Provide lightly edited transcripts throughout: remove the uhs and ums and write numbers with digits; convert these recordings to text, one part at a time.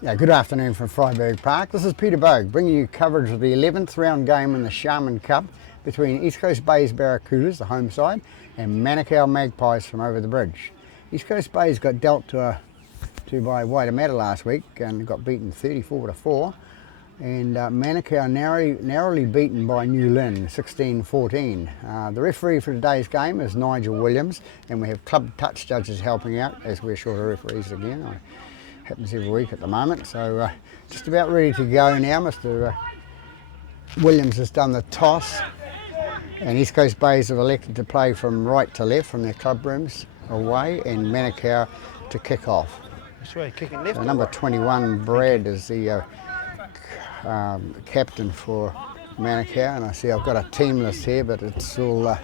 Yeah, good afternoon from Freiburg Park. This is Peter Bogue bringing you coverage of the 11th round game in the Sharman Cup between East Coast Bay's Barracudas, the home side, and Manukau Magpies from over the bridge. East Coast Bay's got dealt to by Waitemata last week and got beaten 34-4, and Manukau narrowly beaten by New Lynn 16-14. The referee for today's game is Nigel Williams, and we have club touch judges helping out as we're short of referees again. Happens every week at the moment, so just about ready to go now. Mr. Williams has done the toss, and East Coast Bays have elected to play from right to left from their club rooms away, and Manukau to kick off. Sorry, kicking left. So number 21, Brad, is the captain for Manukau, and I see I've got a team list here, but it's all out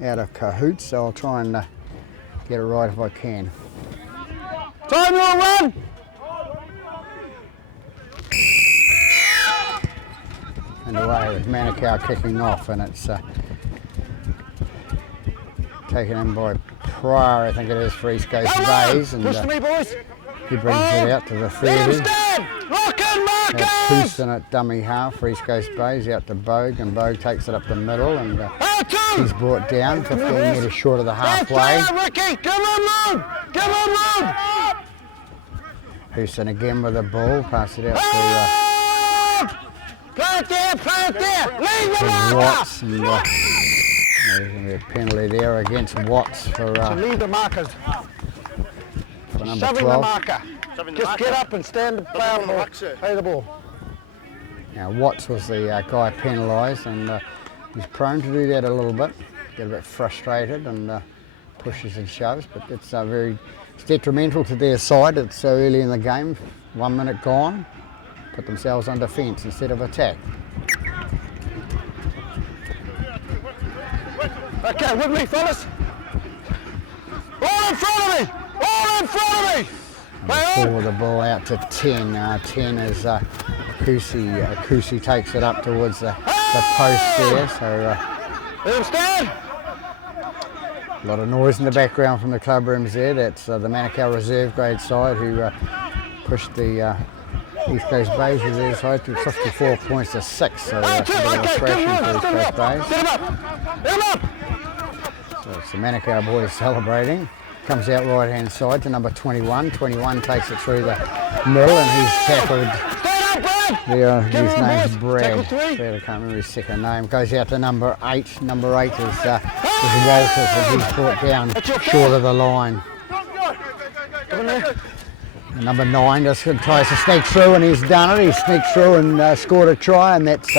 of cahoots, so I'll try and get it right if I can. Time will run! And away with Manukau kicking off, and it's taken in by Pryor, I think it is, for East Coast Bays, and Push to me, boys. he brings it out to the 30. Lock in, Marcus! That's Houston at dummy half for East Coast Bays, out to Bogue, and Bogue takes it up the middle, and he's brought down 15 metres short of the halfway. Ricky, come on, move! Come on, move! Houston again with the ball, pass it out to Play it there! Leave the marker! Watts, and there's going to be a penalty there against Watts for Leave the markers. number Shoving 12. the marker. Just get up and stand and play the ball. Now Watts was the guy penalised, and he's prone to do that a little bit, get a bit frustrated and pushes and shoves, but it's it's detrimental to their side. It's so early in the game, 1 minute gone, put themselves on defence instead of attack. Okay, with me, fellas. All in front of me! All in front of me! Forward the ball out to 10. 10 is Akusi. Akusi takes it up towards the post there. So Let him stand! a lot of noise in the background from the club rooms there. That's the Manukau reserve grade side who pushed the East Coast Bays reserve side to 54 points to 6. So a bit of a thrashing for East Coast Bays. Get him up! Get him up! So it's the Manukau boys celebrating. Comes out right hand side to number 21. 21 takes it through the middle, and he's tackled. There, his name's Brad. I can't remember his second name. Goes out to number 8. Number 8 is Walters, and he's brought down short of the line. And number 9 just tries to sneak through, and he's done it. He sneaked through and scored a try, and that's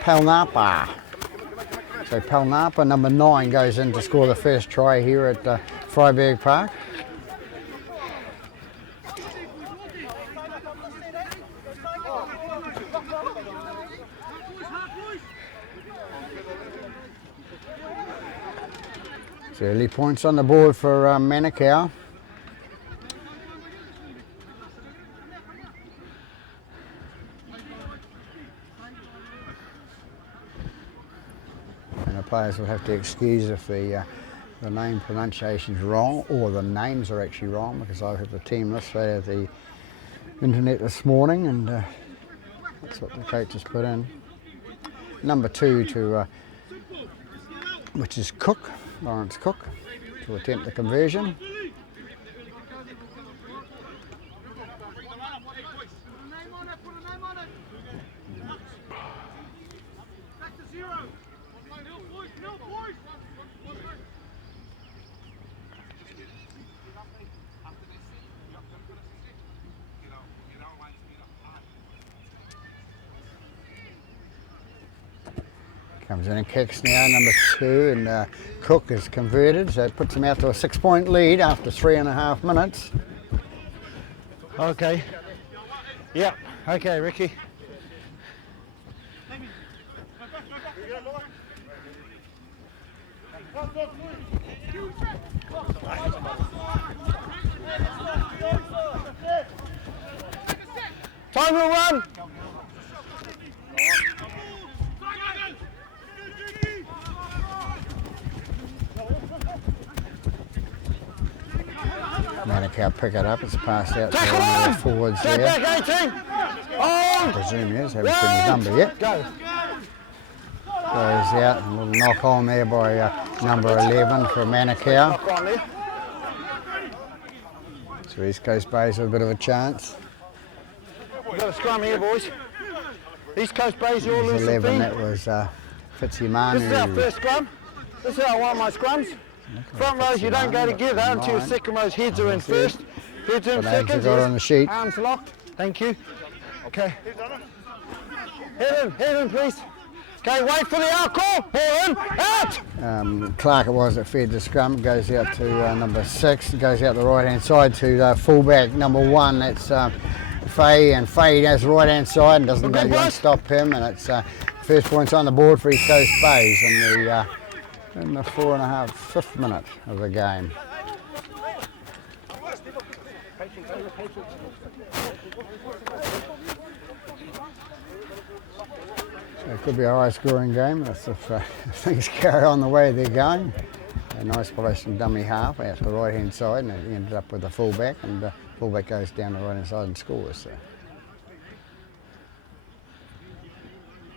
Palnapa. So Palnapa, number 9, goes in to score the first try here at Freiburg Park. So early points on the board for Manukau. And the players will have to excuse if the name pronunciation is wrong, or the names are actually wrong, because I have the team list straight out of the internet this morning, and that's what the coach has put in. Number 2 which is Cook, Lawrence Cook, to attempt the conversion. Comes in and kicks now, number 2, and Cook is converted, so it puts him out to a 6-point lead after 3.5 minutes. Okay. Yeah. Okay, Ricky. Time will run. Manukau pick it up. It's passed out to Tackle one of on! the forwards Take there. back 18! On! I presume he is. Haven't seen his number yet. Go. Goes out. A little knock on there by number 11 for Manukau. Knock on there. So East Coast Bays have a bit of a chance. We've got a scrum here, boys. East Coast Bays, you're There's losing 11, feet. that was Fitzimanu. This is our first scrum. This is how I want my scrums. Front rows, you don't go together until your second row's heads are in first. Heads in The names second. are got on the sheet. Arms locked. Thank you. Okay. Head in, please. Okay, wait for the out call. Ball in, out! Clark it was that fed the scrum. Goes out to number 6. Goes out the right hand side to fullback number 1. That's Faye, and Faye has the right hand side and doesn't go and stop him. And it's first points on the board for East Coast Bays in the 5th minute of the game. So it could be a high scoring game if things carry on the way they're going. A nice place from dummy half out to the right hand side, and it ended up with the fullback, and the fullback goes down the right hand side and scores. So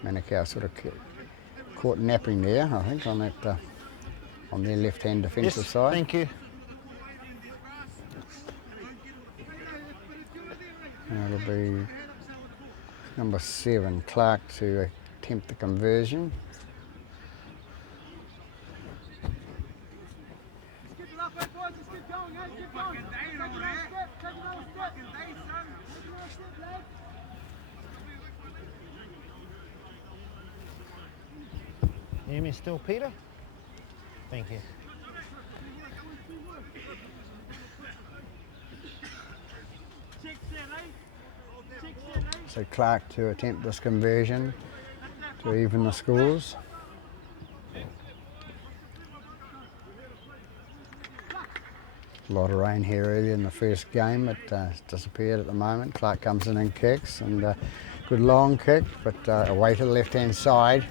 Manukau sort of caught napping there, I think, on that on their left hand defensive side. Thank you. And it'll be number 7, Clark, to attempt the conversion. You hear me still, Peter? Thank you. So Clark to attempt this conversion to even the scores. A lot of rain here early in the first game. It's disappeared at the moment. Clark comes in and kicks, and good long kick, but away to the left hand side.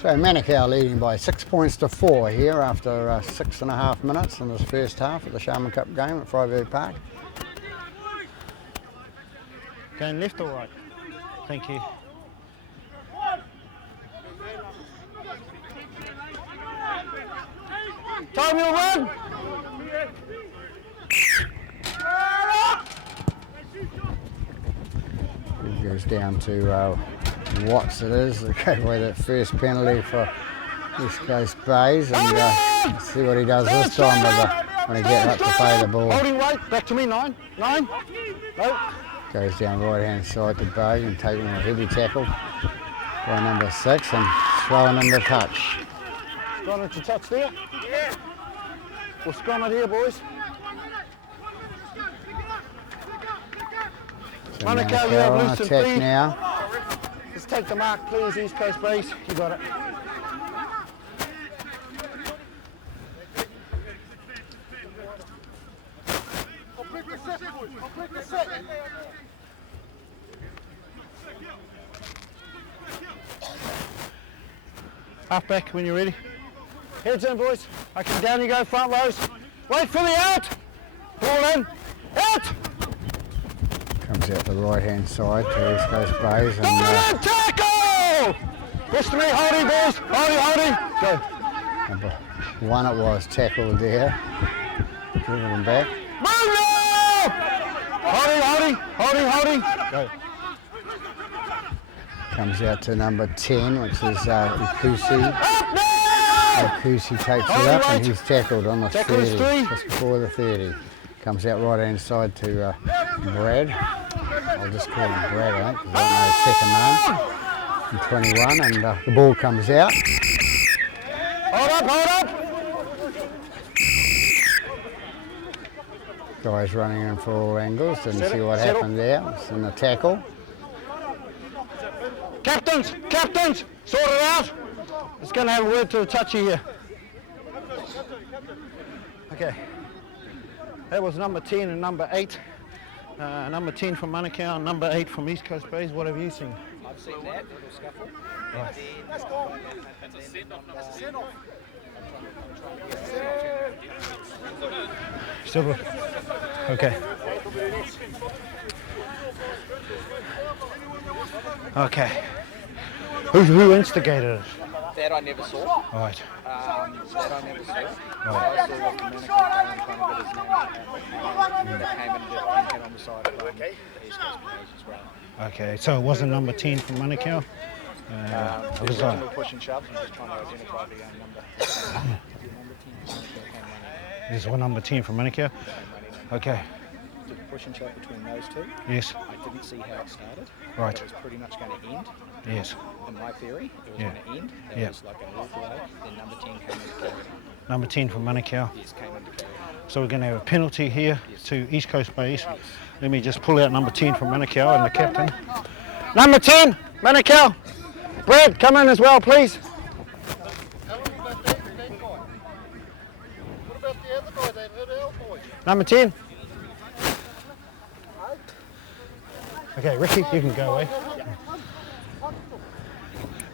So Manukau leading by 6 points to 4 here after 6.5 minutes in this first half of the Sharman Cup game at Freyberg Park. Going left or right? Thank you. Time your run! It goes down to Watts it is. They gave away that first penalty for East Coast Bays, and let's see what he does this time when he gets up to pay the ball. Holding right, back to me, 9. No. Goes down right hand side to Bay and taking a heavy tackle by number 6 and throwing him to touch. Got him to touch there. We'll scrum it here, boys. So Manukau, you have on loose and attack free. now. Just take the mark, please, East Coast Bays. You got it. Half back when you're ready. Heads in, boys. Okay, down you go, front rows. Wait for the out. Ball in. Out. Comes out the right hand side to East Coast Bays, and Dominant tackle! Push to me, holding, boys. Holding. Go. number 1 it was tackled there. Driven him back. Move now! Holding. Go. Comes out to number 10, which is Ikusi. Up now! Ikusi takes it up and he's tackled on the Tackle is 30, 3. just before the 30. Comes out right hand side to Brad. I'll just call him Brad, I think, because I don't know his second name. And 21, and the ball comes out. Hold up! Guys running in for all angles, didn't Settle, see what settle. happened there. It's in the tackle. Captains, sort it out. It's going to have a word to the touchy here. Okay. That was number 10 and number 8. Number 10 from Manukau and number 8 from East Coast Bays. What have you seen? I've seen that little scuffle. Right. And then, that's a send-off. Still good. Okay. Okay. Who instigated it? That I never saw. Right. That I never saw. Right. I saw what the Manukau trying to get his name that came and came on the side of the East Coast Bears as well. Okay, so it wasn't number 10 from Manukau? It was a push and shove. I'm just trying to identify the number. This is one number 10 from Manukau? Okay. Did the push and shove between those two. Yes. I didn't see how it started. Right. It was pretty much going to end. Yes. In my theory, it was Yeah. going to end. It Yeah. was like a walk away. Then number 10 came into carry on. Number 10 from Manukau. Yes, came into carry on. So we're going to have a penalty here to East Coast Base. Let me just pull out number 10 from Manukau and the captain. Number 10, Manukau. Brad, come in as well, please. Number 10. Okay, Ricky, you can go away.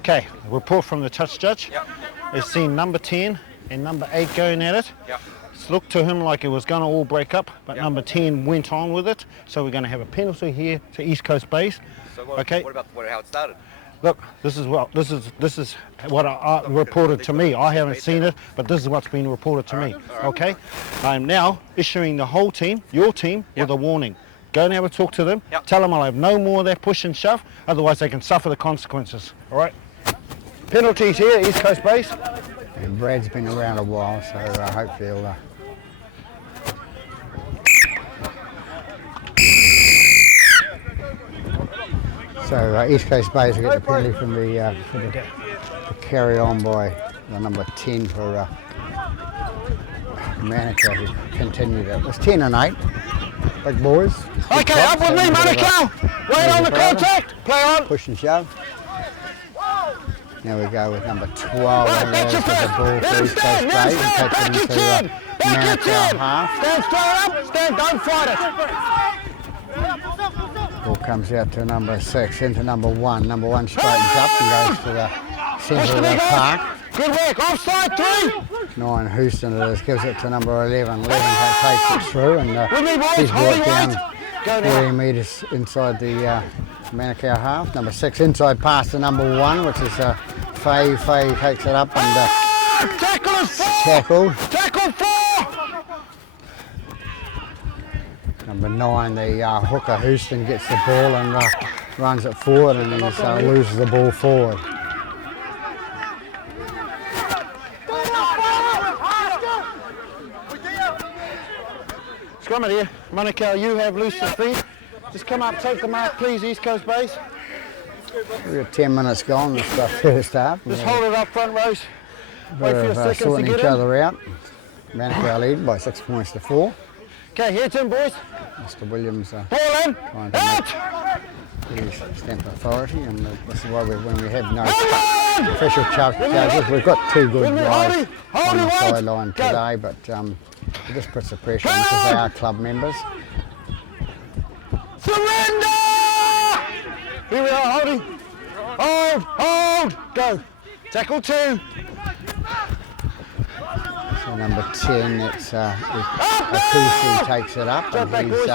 Okay, a report from the touch judge. Yep. They've seen number 10 and number 8 going at it. Yep. It looked to him like it was going to all break up, but Yep. number 10 went on with it. So we're going to have a penalty here to East Coast Base. So what, Okay. what about how it started? Look, this is what I reported to me. I haven't seen it, but this is what's been reported to me. Okay, I'm now issuing the whole team, your team, with a warning. Go and have a talk to them. Yep. Tell them I'll have no more of that push and shove. Otherwise, they can suffer the consequences. All right. Penalties here, East Coast Base. And Brad's been around a while, so hopefully he'll. So East Coast Base will get the penalty from the carry on by the number 10 for Manukau, who continued it. It was 10 and 8. Big boys. Big Okay, up tops, with me, and a bit of a Manukau. Wait on the contact. Play on. push and shove. Now we go with number 12, and Back there's your the foot. ball Let for him East Coast stand. Let Base him and stand. takes Back it your into chin. Back your Manukau chin. half. Stand straight up. Stand. Don't fight it. Ball comes out to number 6, into number 1. Number 1 straightens up and goes to the centre of the park. Good work. Offside 3. 9, Houston it is, gives it to number 11. 11 takes it through, and With me, boys. he's Holding brought down right. Go 40 now. metres inside the Manukau half. Number 6 inside pass to number 1, which is Faye. Faye takes it up and Tackle is 4. tackled. Tackle 4. Number 9, the hooker Houston gets the ball and runs it forward, and he loses the ball forward. Scrum it here. Manukau, you have loose the feet. Just come up, take the mark, please, East Coast Base. We've got 10 minutes gone, this the first half. Just hold it up front, Rose. Wait for your seconds to sorting get each in. other out. Manukau lead by 6 points to 4. Okay, heads in, boys. Mr. Williams Ball in. trying to Out. make his stamp authority, and this is why when we have no Come on. official judges, we've got 2 good With me, guys Hardy. on Hardy, the wait. sideline Go. today, but it just puts the pressure on because they are club members. Surrender! Here we are, holding. Hold, go. Tackle 2. So number 10, it's Akusi takes it up, Jump back, and boys.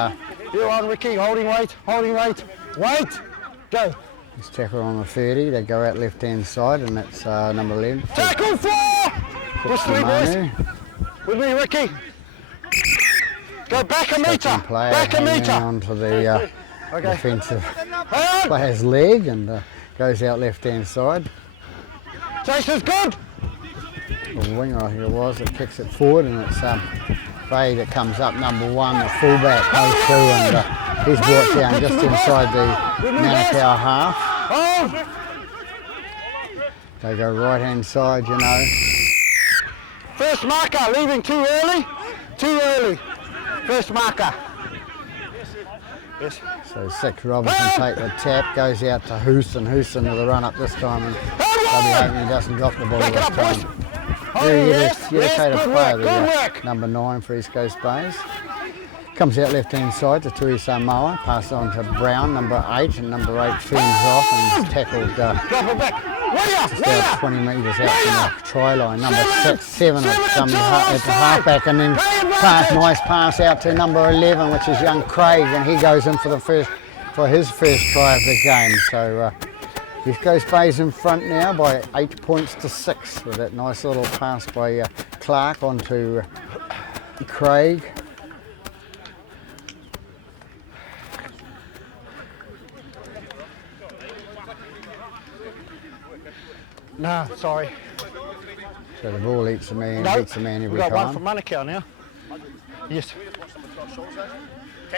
You're on, Ricky. Holding right. Wait. Go. he's tackled on the 30. They go out left-hand side, and that's number 11. Tackle 4. Just 3, boys. Manu. With me, Ricky. Go back a metre. Second player Back a hanging metre. onto the Okay. defensive Hold. player's leg, and goes out left-hand side. Jason's good. The winger, I think it was, that kicks it forward, and it's Faye that comes up, number 1, the fullback goes through, and he's brought down just inside the Manukau half. Hold. They go right-hand side, you know. First marker, leaving too early. First marker. Yes. So 6, Robinson take the tap, goes out to Houston with the run up this time, and they'll be hoping he doesn't drop the ball Back it this up, boys. time. Oh, Very yes, irritated good player, work, good the work. number 9 for East Coast Base. Comes out left-hand side to Tui Samoa, passes on to Brown, number 8, and number 8 fends off and is tackled Drop it back. just about 20 metres out from the try line. Number 6, 7 at the halfback, and then nice pass out to number 11, which is young Craig, and he goes in for his first try of the game. So East Coast Bay's in front now by 8 points to 6 with that nice little pass by Clark onto Craig. No, sorry. So the ball eats the man, No, beats the man every we've got time. one from Manukau now. Yes.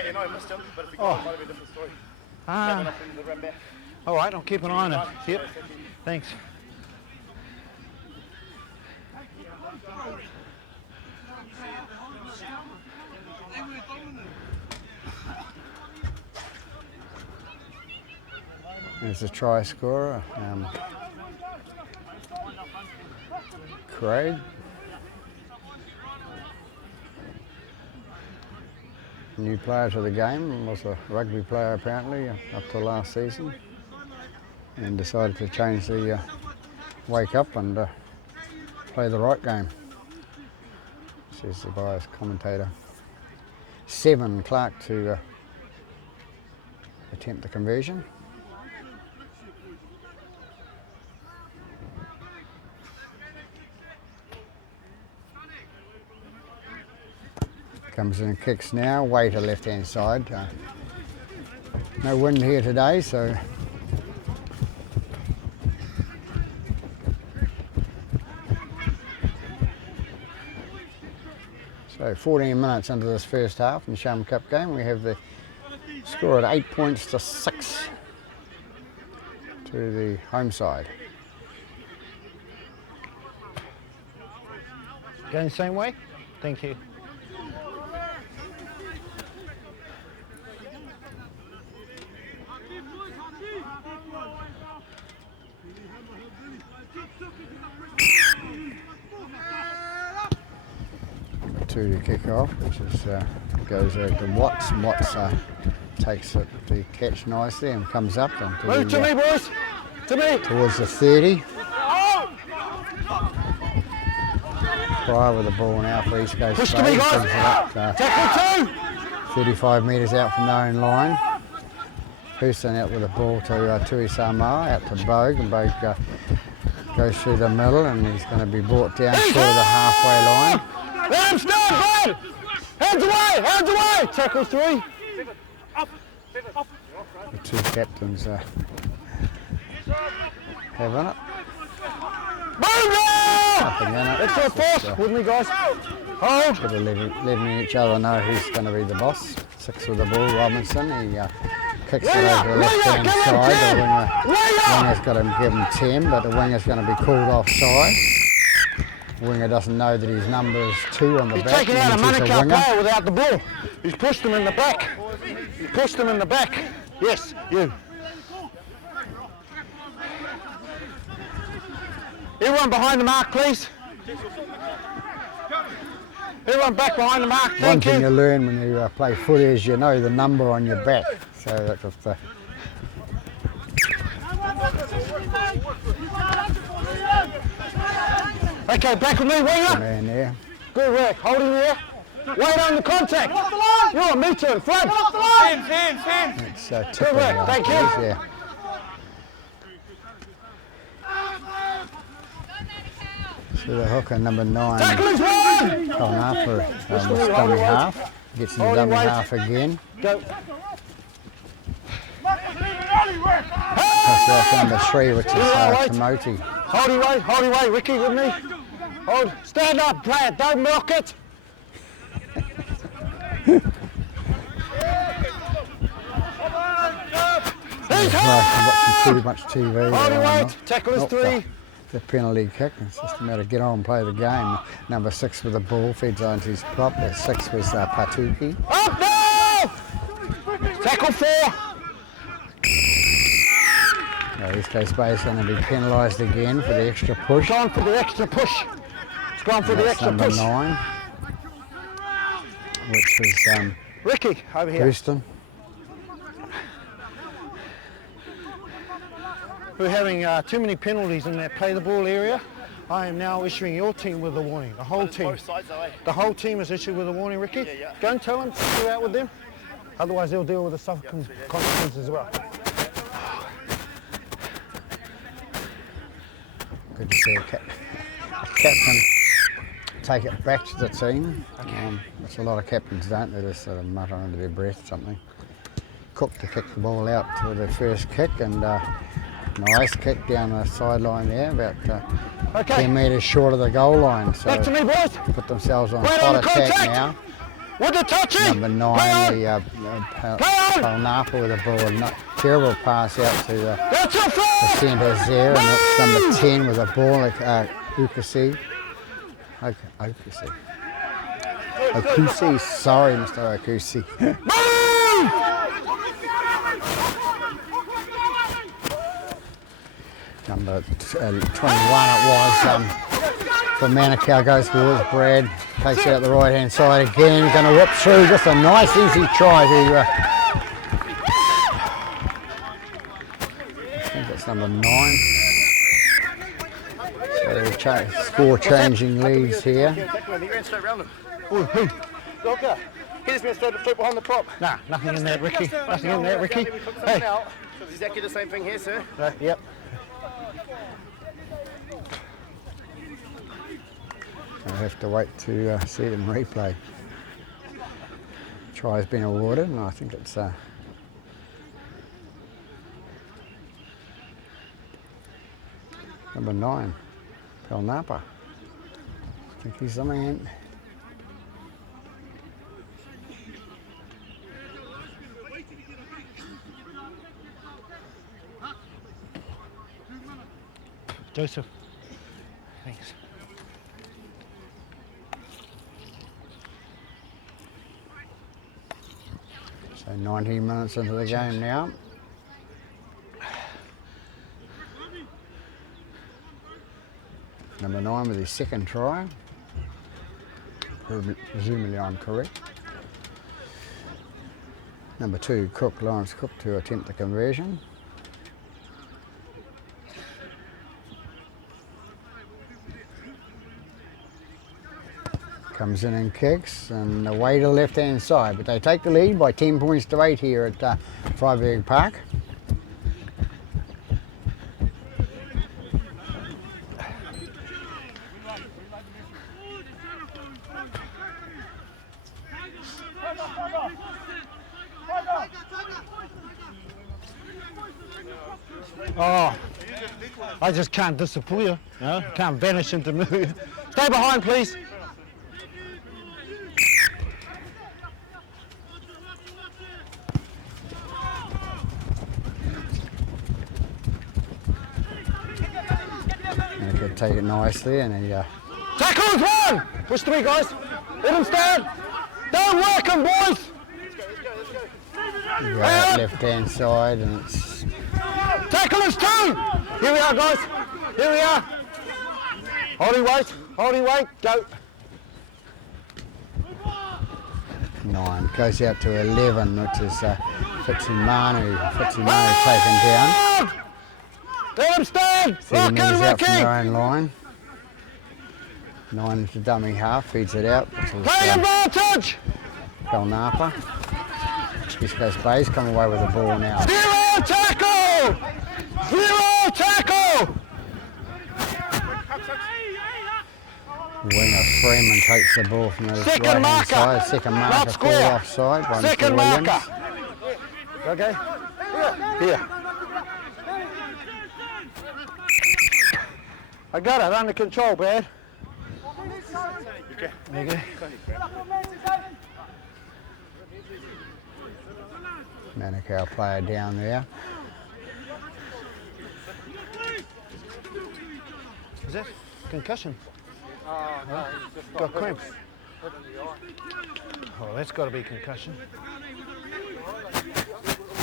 You know I missed him, but if he got it, might be a different story. Ah. All right, I'll keep an eye on it. Yep. Thanks. There's a try scorer, Craig. New player to the game, was a rugby player apparently up to last season, and decided to change the wake up and play the right game, says the biased commentator. 7, Clark to attempt the conversion. Comes in and kicks now, way to left-hand side. No wind here today, so So 14 minutes into this first half in the Sharman Cup game, we have the score at 8 points to 6 to the home side. Going the same way? Thank you. To kick off, which is goes out to Watts, and Watts takes it to catch nicely and comes up onto Move to me, boys. To me. towards the 30. Pryor with the ball now for East Coast Push to Bay. me, guys. Brings it up, Tackle 2. 35 metres out from their own line. Houston out with the ball to Tui Samoa, out to Bogue, and Bogue goes through the middle, and he's going to be brought down short of the halfway line. Let him stand, bud! Hands away! Hands away! Tackle 3. The two captains having it. Move now! Nothing in it. Extra force, wouldn't we, guys? Hold. Sort of letting each other know who's going to be the boss. 6 with the ball, Robinson. He kicks it over the left-hand side. The winger's got to give him 10, but the winger's going to be called offside. The winger doesn't know that his number is 2 on the He's back. taken out a means he's Manukau winger. player without the ball. He's pushed him in the back. He pushed him in the back. Yes, you. Everyone behind the mark, please. Everyone back behind the mark, One thank thing you. you learn when you play footy is you know the number on your back. So that if the Okay, back with me, winger. man there. Good work, holding there. Wait on the contact. You're on meter in front. It's tipping work, out, thank you. please, yeah. So the hooker, number 9, Tackle is one. going after this hold dummy it, half. Gets in the Hold it, dummy wait. half again. Go. Passes off number 3, which is wait. Timoti. Hold him away, Ricky, with me. Hold. Stand up, play it, don't milk it. He's Watching too much TV. Hold him, or wait. not. Tackle is Not 3. The penalty kick. It's just a matter of get on and play the game. Number 6 with the ball, feeds on to his prop. That 6 was Patuki. Up now! Tackle 4. East Coast Bay is going to be penalised again for the extra push. Gone for the extra push. It's gone for the That's extra number push. 9, which was Ricky, over here. Houston. We're having too many penalties in that play the ball area. I am now issuing your team with a warning. The whole team. Both sides, though, eh? The whole team is issued with a warning, Ricky. Yeah. Go and tell them to go out with them. Otherwise, they'll deal with the consequences as well. Good to see a captain take it back to the team. That's a lot of captains don't. They just sort of mutter under their breath something. Cook to kick the ball out to the first kick, and nice kick down the sideline there, about 10 metres short of the goal line. So Back to me, boys. put themselves on Right hot on attack contact. now. With the touching. Number 9, Palnapa with the ball. Not terrible pass out to the That's your fault. centres there, and that's number 10 with the ball, Ukusi. Okusi, sorry, Mr. Okusi. Number 21 it was for Manukau, goes towards Brad, takes it out the right hand side again, going to whip through, just a nice easy try to, I think that's number 9. So score changing leads here. He ran straight round him. Who? Docker. He just went straight behind the prop. Nah, nothing in that, Ricky. Nothing in that, Ricky. Hey. It's exactly the same thing here, sir. Yep. I'll have to wait to see them replay. Try has been awarded, and I think it's number 9, Palnapa. I think he's the man. Joseph. Thanks. So 19 minutes into the game now. Number 9 with his second try. Presumably I'm correct. Number 2, Cook, Lawrence Cook, to attempt the conversion. Comes in and kicks, and away to the left-hand side. But they take the lead by 10 points to 8 here at Freiburg Park. Oh, I just can't disappear. No? Can't vanish into me. Stay behind, please. And he could take it nicely, and he Tackle is one! Push 3, guys. Let him stand. Don't work him, boys. go out left-hand side, and it's Tackle is 2! Here we are, guys. Here we are. Holding weight, go. 9. Goes out to 11, which is Fitzimanu taken down. Let him stand. 30 Lock metres in, out from Ricky. their own line. 9 to dummy half, feeds it out. Play advantage. Palnapa. East Coast Bay's come away with the ball now. Zero tackle. Winger Freeman takes the ball from the Second right-hand marker. side. Second Not marker, square. called offside by Mr. Second Williams. marker. Okay. Here. I got it under control, Brad. Okay. Manukau player down there. Is that concussion? Got cramps. Oh, that's got to be concussion.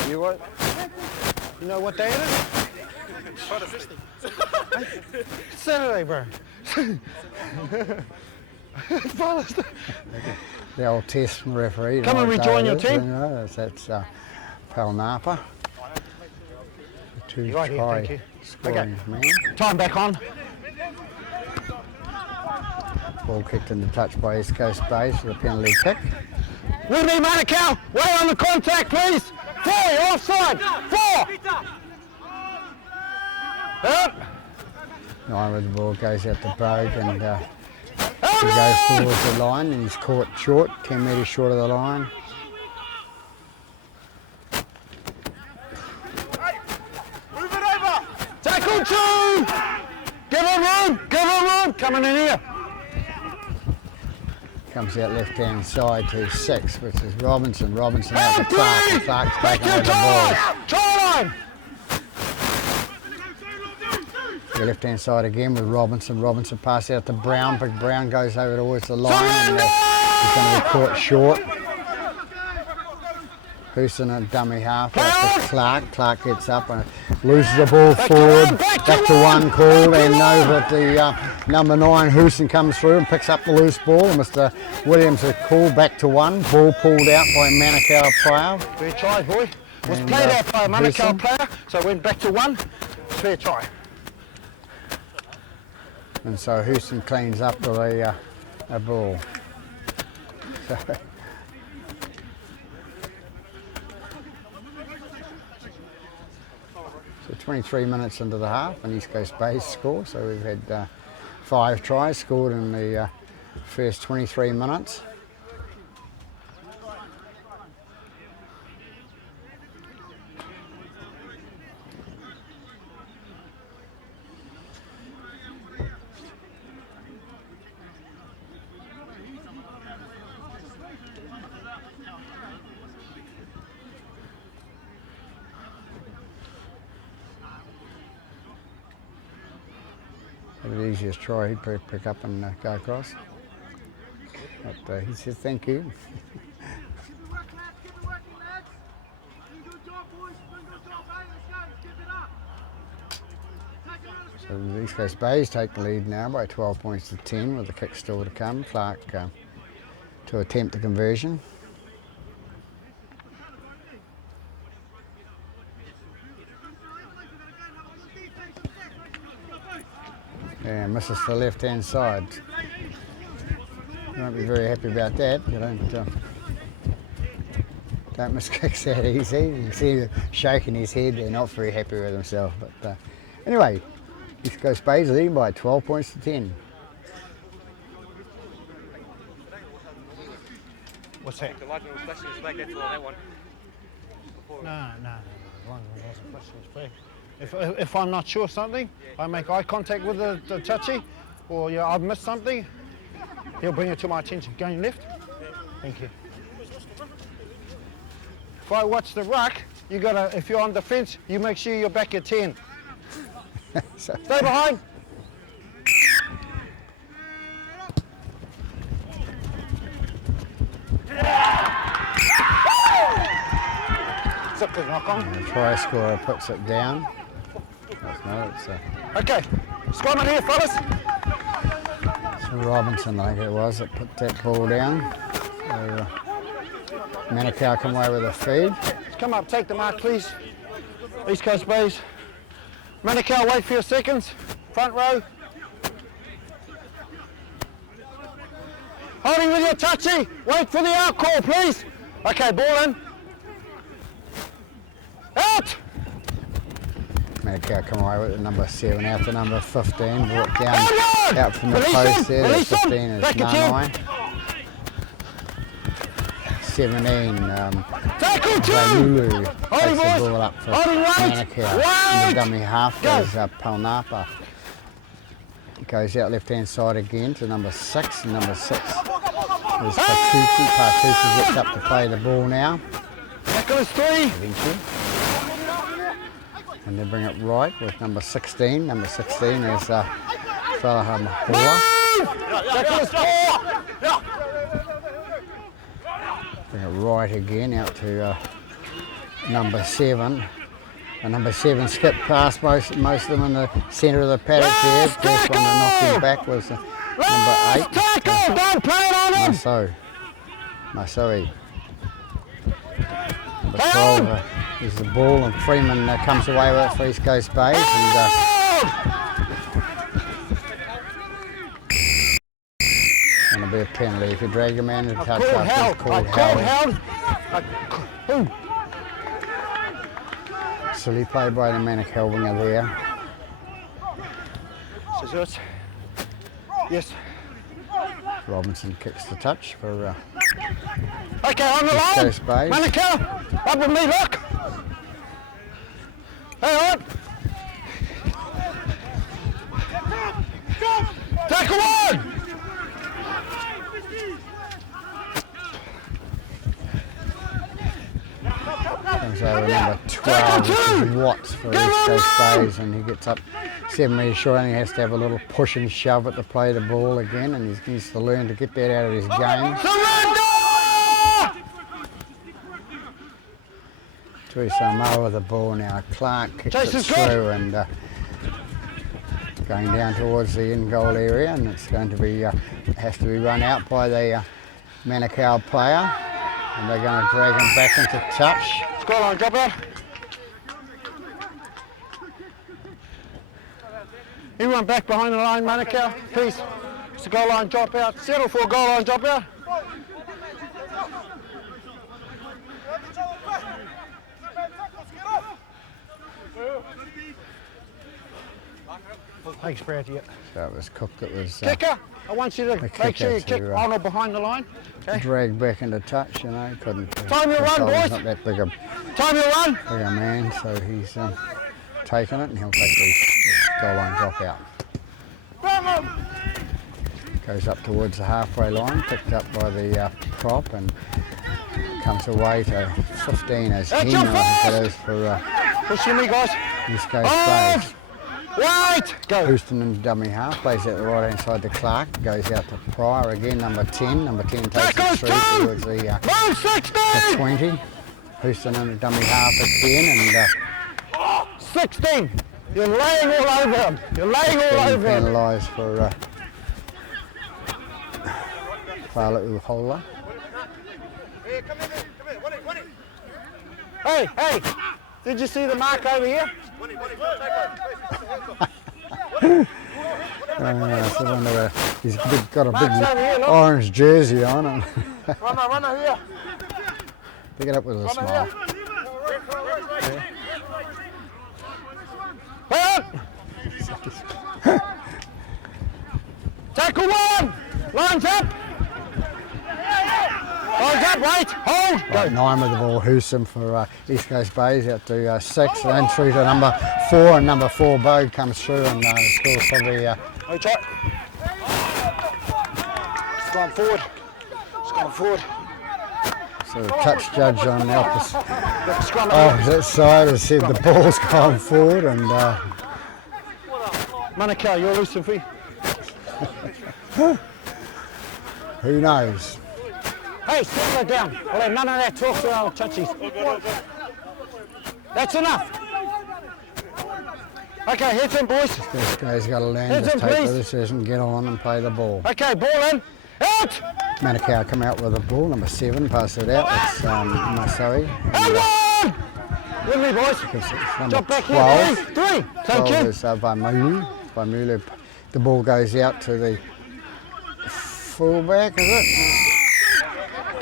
You what? You know what day it is? Saturday, bro. Father's Day. the old test referee. Come and rejoin your team. That's Palnapa. Two Right here, thank try you. scoring man. Time back on. Ball kicked into touch by East Coast Bays for the penalty kick. With me, Manukau. Way on the contact, please. 4, you're offside. 4. Up. 9 with the ball goes out to Bogue and he goes towards the line and he's caught short, 10 metres short of the line. Move it over! Tackle 2. Give him room. Give him room. Coming in here. Comes out left hand side to 6, which is Robinson. Robinson out to Out Clark, and 3. Clark's Back taken to over the ball. try line. The left hand side again with Robinson. Robinson pass out to Brown, but Brown goes over towards the line and he's going to be caught short. Houston a dummy half out to Clark. Clark gets up and loses the ball forward. Back to 1 called and over at the number 9. Houston comes through and picks up the loose ball. Mr. Williams a call back to 1. Ball pulled out by Manukau player. Fair try, boy. Was And, played out by a Houston. Manukau player, so it went back to 1. Fair try. And so Houston cleans up with a ball. So 23 minutes into the half and East Coast Bays score. So we've had 5 tries scored in the first 23 minutes. The easiest try he'd pick up and go across. But he said thank you. So the East Coast Bays take the lead now by 12 points to 10 with the kick still to come. Clark to attempt the conversion. And misses the left hand side. Won't be very happy about that. You don't miss kicks that easy. You can see him shaking his head. They're not very happy with himself. But anyway, East Coast Bays leading by 12 points to 10. What's that? The linesman was flashing his flag, that's all on that one. No. One wasn't flashing his flag. If I'm not sure something, I make eye contact with the touchy, or I've missed something, he'll bring it to my attention. Going left? Thank you. If I watch the ruck, you gotta, if you're on defence, you make sure you're back at 10. So, Stay behind. Simple knock on. the try scorer puts it down. Okay, Scottman here, fellas. It's Robinson, I think it was, that put that ball down. So, Manukau come away with a feed. Come up, take the mark, please. East Coast Bays. Manukau, wait for your seconds. Front row. Holding with your touchy. Wait for the out call, please. Okay, ball in. Out! Manukau come away with the number 7 out to number 15, brought down Hold on! out from the Release post him, there. release The him. 15 is Back at Nanai. 17, Tackle 2! Lulu Holding, takes the boys. ball up for Holding, wait. Manukau. In Wait. the dummy half Go. goes Palnapa. Goes out left hand side again to number 6. Number 6 is Patucci. Patucci gets up to play the ball now. Tackle is 3. Eventually. And they bring it right with number 16. Number 16 is Falaha Mahua. Tackle is 4. Bring it right again out to number 7. And number 7 skipped past most of them in the centre of the paddock there. First one that knocked him back was number 8. Tackle! Don't play it on him! So Masoi. Number 12 is the ball, and Freeman comes away with it for East Coast Bays. And, going to be a penalty if you drag a man to touch up. Called held. Silly play by the Manukau winger there. Scissors. Yes. Robinson kicks the touch for Okay, on the line. East Coast Bays. Manukau, up with me, look. Hey, on. Tackle one. Comes over number 12, which is Watts for East Coast Bays, and he gets up 7 metres short, and he has to have a little push and shove at the play the ball again, and he needs to learn to get that out of his game. Tui Samoa with the ball now. Clark kicks it through and going down towards the in goal area, and it's going to be has to be run out by the Manukau player, and they're going to drag him back into touch. Scoreline drop out. Everyone back behind the line, Manukau, please. It's a goal line drop out. Settle for a goal line drop out. Thanks, Brad. Yeah. So it was Cook that was Kicker, I want you to make sure you kick on or behind the line. Okay. dragged back into touch, you know, couldn't. Time to run, boys. Not that big a Time to run. bigger man, so he's taken it, and he'll take the goal line drop out. Goes up towards the halfway line, picked up by the prop, and comes away to 15 as he goes for Pushing me, guys. East Coast Bays. Right. Go. Houston in dummy half, plays out the right hand side to Clark, goes out to Pryor again, number 10. Number 10 takes it through towards the 20. Houston in the dummy half again, and 16. You're laying all over him. You're laying all over him. penalised for Fa'aleu Hola. Hey, hey. Did you see the mark over here? He's got a big orange jersey on him. Runner here. Pick it up with a smile. Tackle one. Lines up. Lines up, right. Hold. Go. 9 with the ball, Houston for East Coast Bays out to 6, and then through to number 4, and number 4 Bode comes through and scores for the It's gone forward. It's gone forward. so the touch judge on the opposite Scrum. side has said the ball's gone forward, and Manukau, you're loose and free. who knows? Hey, settle it down. Well, none of that talk to our touchies. That's enough. Okay, heads in, boys. This guy's got to learn Heads to in, take please. the decision, get on and play the ball. Okay, ball in. Out. Manukau come out with the ball, number 7, pass it out. It's Masoi. Out. With me, boys. It's number Jump back 12. here. 3. Thank 12 you. is Vaimulu. Vaimulu. The ball goes out to the fullback, is it?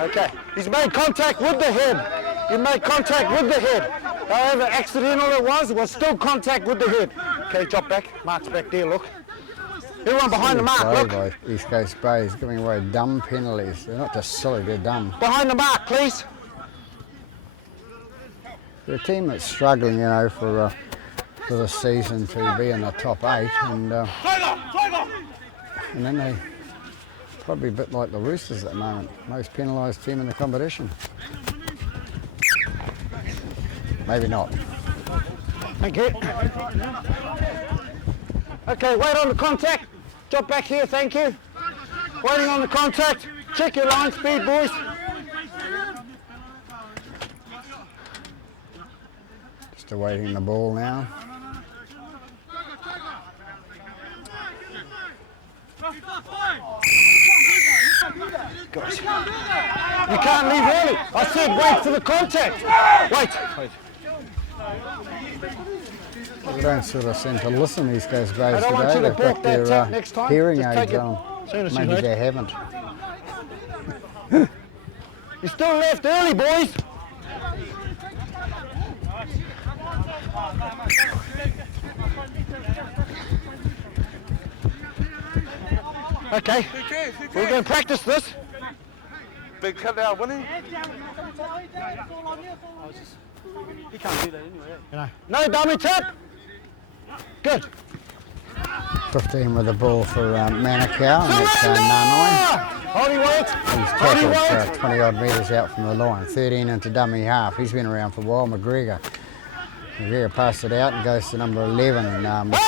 Okay, he's made contact with the head. He made contact with the head. However accidental it was still contact with the head. Okay, drop back. Mark's back there, look. Everyone behind the mark, look. By East Coast Bays giving away dumb penalties. They're not just silly, they're dumb. Behind the mark, please. They're a team that's struggling, you know, for the season to be in the top 8, and then they probably a bit like the Roosters at the moment, most penalised team in the competition. Maybe not. Thank you. Okay, wait on the contact. Drop back here, thank you. Waiting on the contact. Check your line speed, boys. Just awaiting the ball now. Guys, you can't leave early. I said wait for the contact. Wait. They don't sort of seem to listen, these guys I don't want you today. to They've balk got that their tap next time. hearing Just aids take it on. soon as you Maybe heard. they haven't. You still left early, boys. Okay, we're going to practice this. Big cut out winning. He can't do that anyway. No dummy tap. Good. 15 with the ball for Manukau, and that's Nanai. Holding weight. He's Holding tackled weight. 20 odd metres out from the line. 13 into dummy half. He's been around for a while. McGregor passed it out and goes to number 11, and which is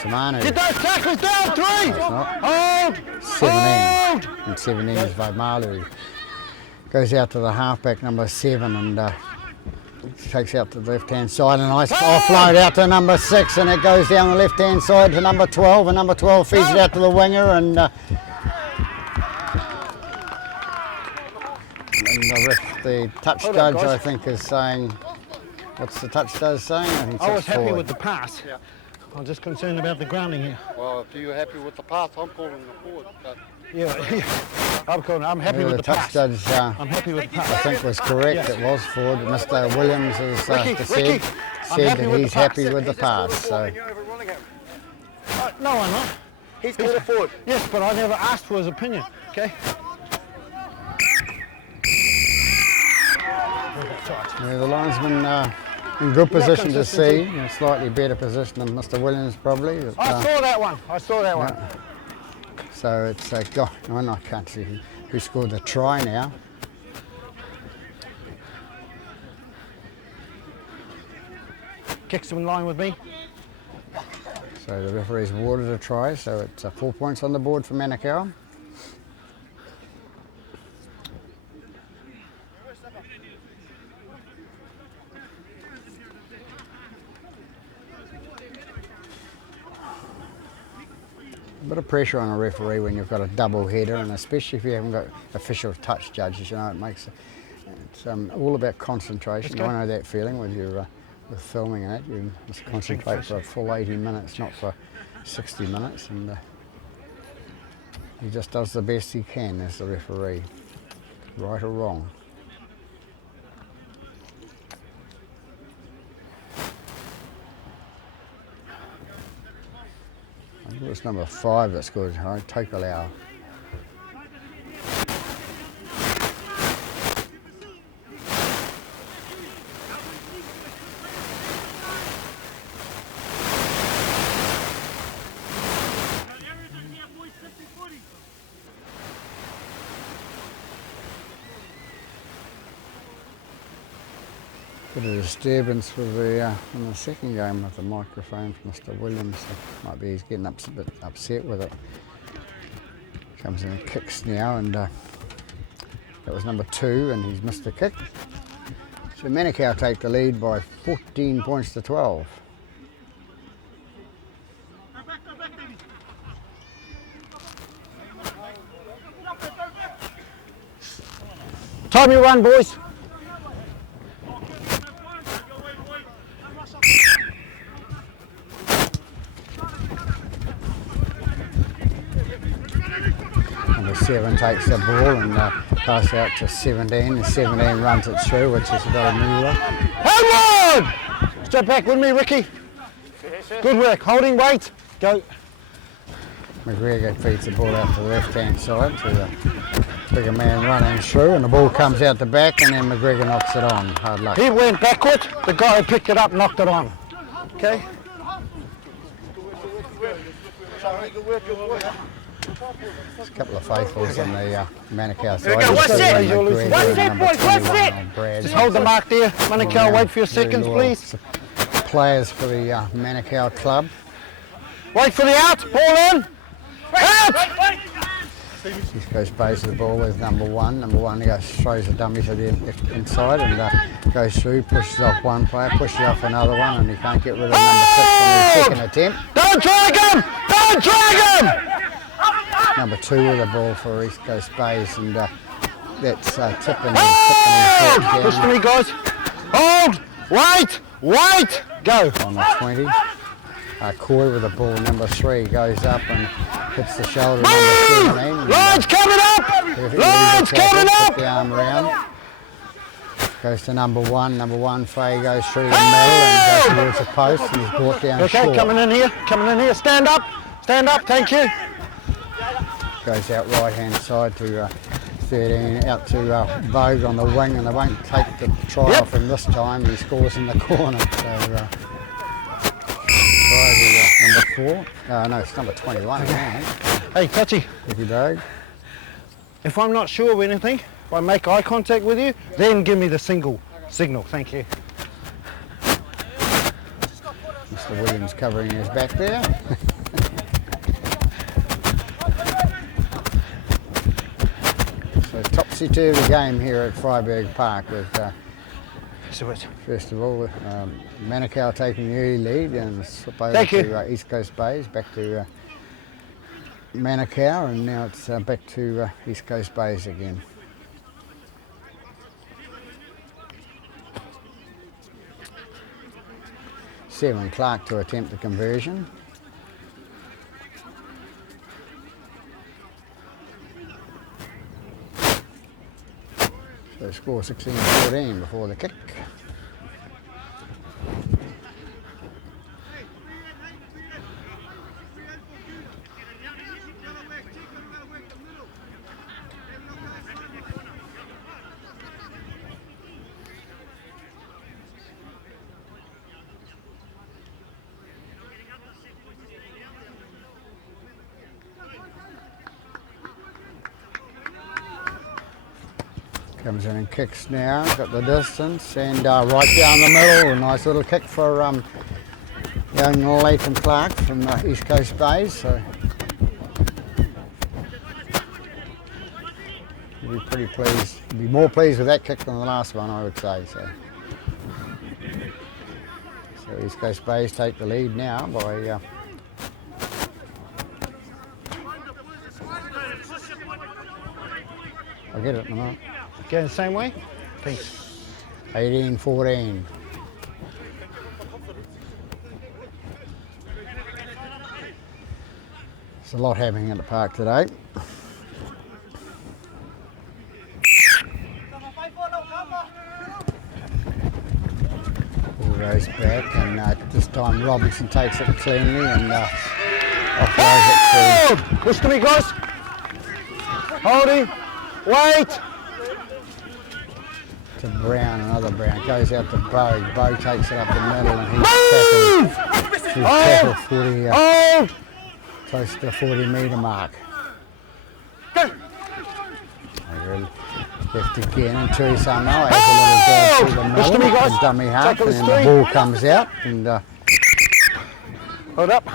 Samanu. Get those tackles down. 3. not. Hold. 17. And 17 is Vaimalu. Goes out to the halfback, number 7, and takes out to the left-hand side. A nice offload out to number 6, and it goes down the left-hand side to number 12, and number 12 feeds it out to the winger, and the touch Hold on, judge, guys. I think, is saying, what's the touch judge saying? I think I was it's happy forward. with the pass. I'm just concerned about the grounding here. Well, if you're happy with the pass, I'm calling the forward. But Yeah, I'm happy Yeah, with the the touch pass. judge, I'm happy with the I pass. think, was correct. Yes. It was forward. Mr. Williams has Ricky, said I'm that happy with he's the pass. happy with the pass. So No, I'm not. he's called a forward. Yes, but I never asked for his opinion. Okay. yeah, the linesman in good position to see, in a slightly better position than Mr. Williams probably. But, I saw that one. I saw that one. so it's God, I can't see who scored the try now. Kicks him in line with me. So the referee's awarded a try, so it's 4 points on the board for Manukau. A bit of pressure on a referee when you've got a double header, and especially if you haven't got official touch judges, you know, it's all about concentration. I know that feeling with your with filming and that. You must concentrate for a full 80 minutes, not for 60 minutes, and he just does the best he can as the referee, right or wrong. I think it was number 5 that scored, Tokelau. Bit of disturbance with the in the second game with the microphone from Mr. Williams. So might be he's getting a bit upset with it. Comes in and kicks now, and that was number 2, and he's missed the kick. So Manukau take the lead by 14 points to 12. Time you run, boys. Number 7 takes the ball and passes out to 17. And 17 runs it through, which is about a Mueller. Hold on! Step back with me, Ricky. Good work. Holding weight. Go. McGregor feeds the ball out to the left-hand side to the bigger man running through, and the ball comes out the back, and then McGregor knocks it on. Hard luck. He went backward. The guy who picked it up knocked it on. Okay. There's a couple of faithfuls on the Manukau side. go, what's Just it? McGregor What's and it, number boys? What's 21 it? on Brad. Just hold the mark there. Manukau, wait for your seconds, Very loyal please. Players for the Manukau club. Wait for the out. Ball in. Out! This goes base of the ball with number 1. Number 1 goes, throws a dummy to the inside and goes through, pushes off one player, pushes off another one, and he can't get rid of number 6 on his second attempt. Don't drag him! Don't drag him! number 2 with the ball for East Coast Bays, and that's tipping Push to me, guys. Hold! Wait! Go! on the 20. Coy with the ball, number 3, goes up and hits the shoulder, number 17. Lodge coming up! Lodge coming Put up! the arm around. Goes to number 1. Number 1, Faye goes through the middle and goes towards the post, and he's brought down Okay, short. coming in here. Stand up, thank you. Goes out right hand side to 13, out to Vogue on the wing, and they won't take the try off him this time. He scores in the corner. So number 4. No, it's number 21 again. Hey, Touchy, Ricky Vogue. if I'm not sure of anything, if I make eye contact with you, then give me the signal, thank you. Mr. Williams covering his back there. So topsy-turvy game here at Freiburg Park with first of all Manukau taking the early lead and slip over to East Coast Bays, back to Manukau, and now it's back to East Coast Bays again. Seven Clark to attempt the conversion. So score 16-14 before the kick. Comes in and kicks now, got the distance, and right down the middle, a nice little kick for young Latham Clark from the East Coast Bays. So he'll be pretty pleased, be more pleased with that kick than the last one, I would say. So East Coast Bays take the lead now by I'll get it in a minute. Going the same way? Thanks. 18-14. There's a lot happening at the park today. Ball goes back, and this time Robinson takes it cleanly and offloads it to... Push to me, guys. Holding. Wait. To Brown, another Brown, goes out to Bogue. Bogue takes it up the middle and he's tackled 40, close to the 40 metre mark. Left again, and Tui Samoa has a little dab through the middle, a dummy half, and then the ball comes out and hold up.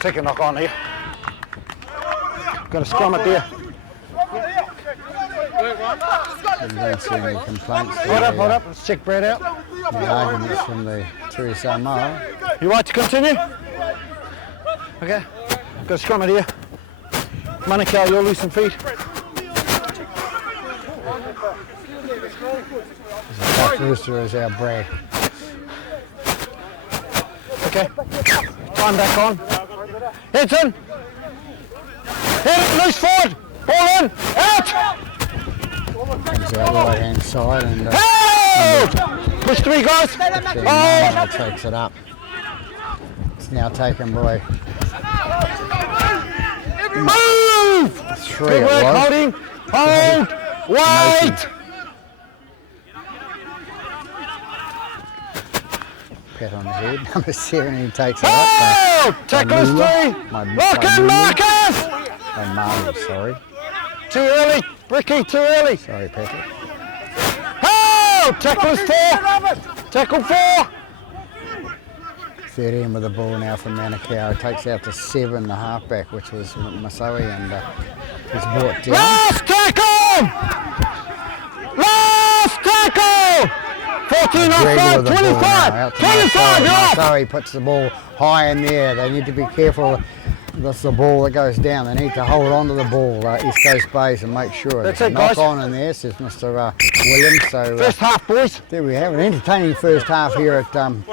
Take a knock on here. Got to scrum it there. you don't see any complaints. Hold up, let's check Brad out. The arguments from the Tui Samoa. You right to continue? Okay, got to scrum it here. Manukau, you're loose and feet. Tough rooster is our Brad. Okay, time back on. Heads in. Head loose forward. Ball in. Out. Comes out right hand side and Push to me, guys. takes it up. It's now taken by Move. 3 Good it work, was. holding. Hold. Wait. Pat on the head. Number 17 takes it up. Hold. Tackles 3. Lock in, Marcus. Marley, sorry. Too early. Ricky, too early. Sorry, Patrick. Hold. Tackles 4. Tackle 4. 13 with the ball now from Manukau. Takes out to 7, the halfback, which was Masawi, and he's brought down. Last tackle! Last tackle! For 14 McGregor offside, with the ball 25, now, out to 25, you're off. Marceau, he puts the ball high in the air. They need to be careful. That's the ball that goes down. They need to hold on to the ball, East Coast Bays, and make sure. That's There's it, a knock guys. on in there, says Mr. Williams. So First half, boys. there we have an entertaining first half here at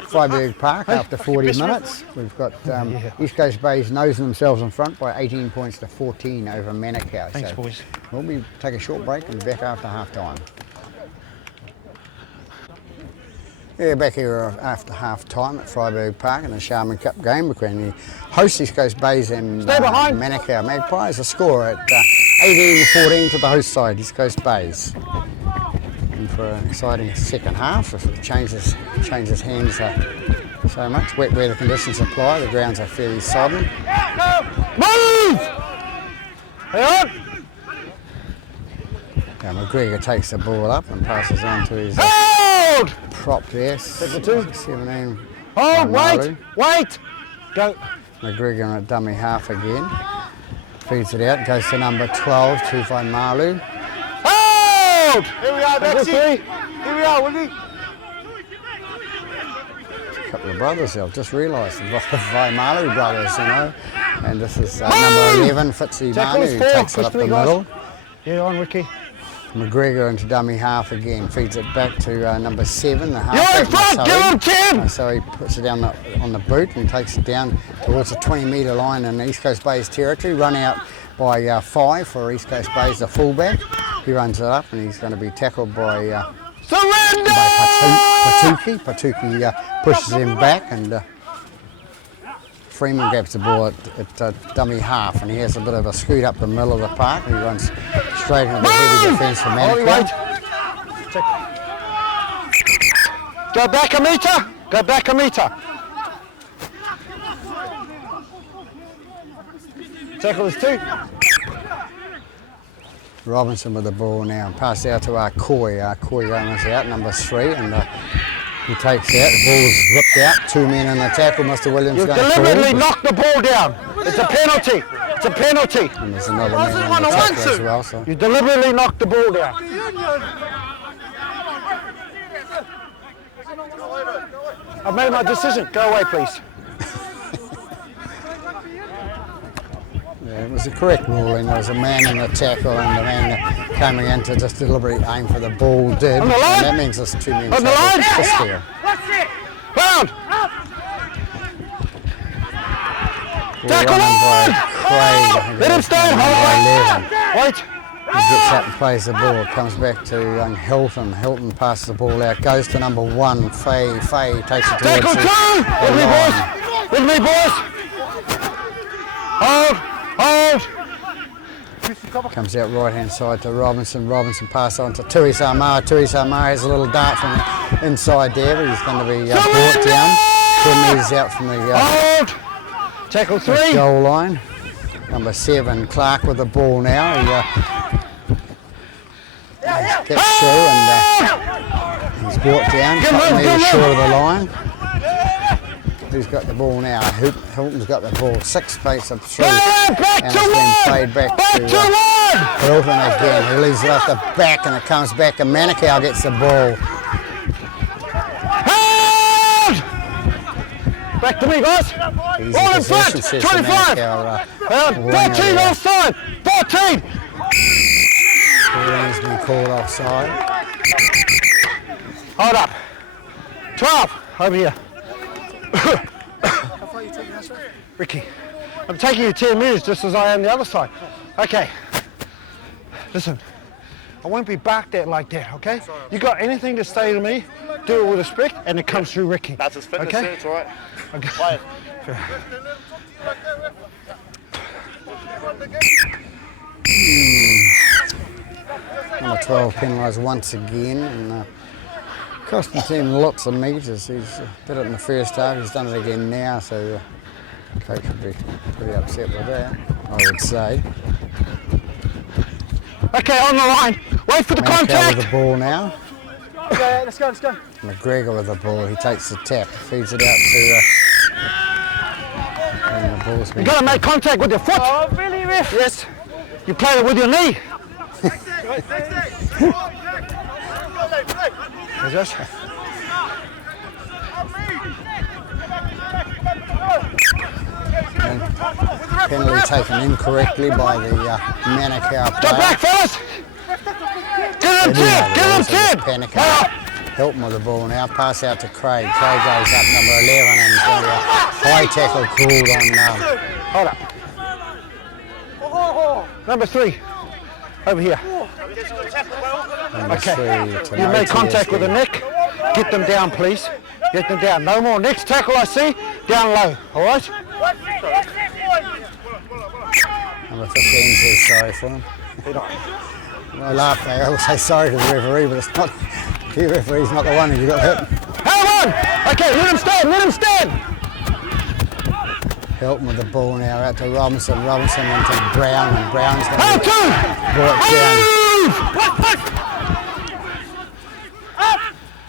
Freiburg Park after 40 minutes. We've got East Coast Bays nosing themselves in front by 18 points to 14 over Manukau. Thanks, So boys. we'll take a short break and be back after half time. Yeah, back here after half time at Freiburg Park in the Sharman Cup game between the host East Coast Bays and Stay behind. Manukau Magpies. The score at 18-14 to the host side, East Coast Bays. And for an exciting second half, if it changes hands so much. Wet weather conditions apply, the grounds are fairly sodden. Move! Hang on. McGregor takes the ball up and passes on to his Hold! prop there. 17. Hold, wait, Malu. wait. Go. McGregor on a dummy half again. Feeds it out, goes to number 12, Tufai Malu. Hold! Here we are, Number Maxi. 3. Here we are, Willie. A couple of brothers here, I've just realised, the Vai Malu brothers, you know. And this is number 11, Fitzy Tackle Malu, is who 4. takes it Push up the 3, guys. middle. Yeah, on, Ricky. McGregor into dummy half again, feeds it back to number 7, the half. You're in front, give him 10! So he puts it down on the boot and takes it down towards the 20-metre line in East Coast Bays territory. Run out by 5 for East Coast Bays, the fullback. He runs it up and he's going to be tackled by Surrender! Patuki. Patuki pushes him back and Freeman grabs the ball at dummy half and he has a bit of a scoot up the middle of the park. He runs straight into the heavy defence for Manukau. Go back a metre. Go back a metre. Tackle is 2. Robinson with the ball now, pass out to Koi. Koi runs out, number 3, and he takes out. The ball's whipped out. 2 men in the tackle. Mr. Williams You've going to deliberately call. knocked the ball down. It's a penalty. It's a penalty. And there's another man in the tackle as well. So You deliberately knocked the ball down. I've made my decision. Go away, please. yeah, it was a correct ruling. There was a man in the tackle and the man coming in to just deliberately aim for the ball did. On the And line. that means there's 2 men On the line. just there. Round. Tackle Running by on. Craig. I think Let it him was stay. number Hold 11. on. Wait. He gets up and plays the ball. Comes back to Hilton. Hilton passes the ball out. Goes to number 1. Faye takes it Tackle towards 2. the With me, boys. line. With me, boys. Hold. Comes out right hand side to Robinson. Robinson pass on to Tui Samar. Tui Samar has a little dart from the inside there, but he's going to be brought down. 10 metres out from the Hold. Tackle 3. goal line. Number 7, Clark with the ball now. He gets through and he's brought down. Couple metres short of the line. Who's got the ball now? Hilton's got the ball. 6 pace of 3. Back And to it's been 1. played back Back to to 1. Hilton again. He leaves it off the back and it comes back and Manukau gets the ball. Hold. Back to me, guys. Easy All in front. possession, says the 25. Manukau, 14 winger. offside. 14. He's been called offside. Hold up. 12. Over here. Ricky, I'm taking you 10 minutes just as I am the other side. Okay. Listen, I won't be back there like that, okay? You got anything to say to me, do it with respect, and it comes through Ricky. That's his fitness, okay? sir, it's all right. Okay. Play it. Number 12 penalised once again and cost the team lots of metres. He's did it in the first half, he's done it again now, so the coach would be pretty upset with that, I would say. Okay, on the line. Wait for the Manukau contact. with the ball now. Okay, let's go. McGregor with the ball, he takes the tap, feeds it out to and the ball's been You got to make contact with your foot. Oh, really, Riff? Yes. You play it with your knee. Is this? And penalty taken incorrectly by the Manukau player. Drop back, fellas! Give him 10! Give him 10! Manukau help him with the ball now. Pass out to Craig. Craig goes up number 11 and there's going to be a high tackle called on Hold up. Number 3. Over here. number 3. You make contact with the neck. Get them down, please. Get them down. No more. Next tackle I see, down low. All right? Number 15 says sorry for him. I laugh, they all say sorry to the referee, but it's not. The referee's not the one who got hit. Hold on! Okay, let him stand, let him stand! Help him with the ball now out to Robinson. Robinson into Brown, and Brown's going Hold to on! brought down.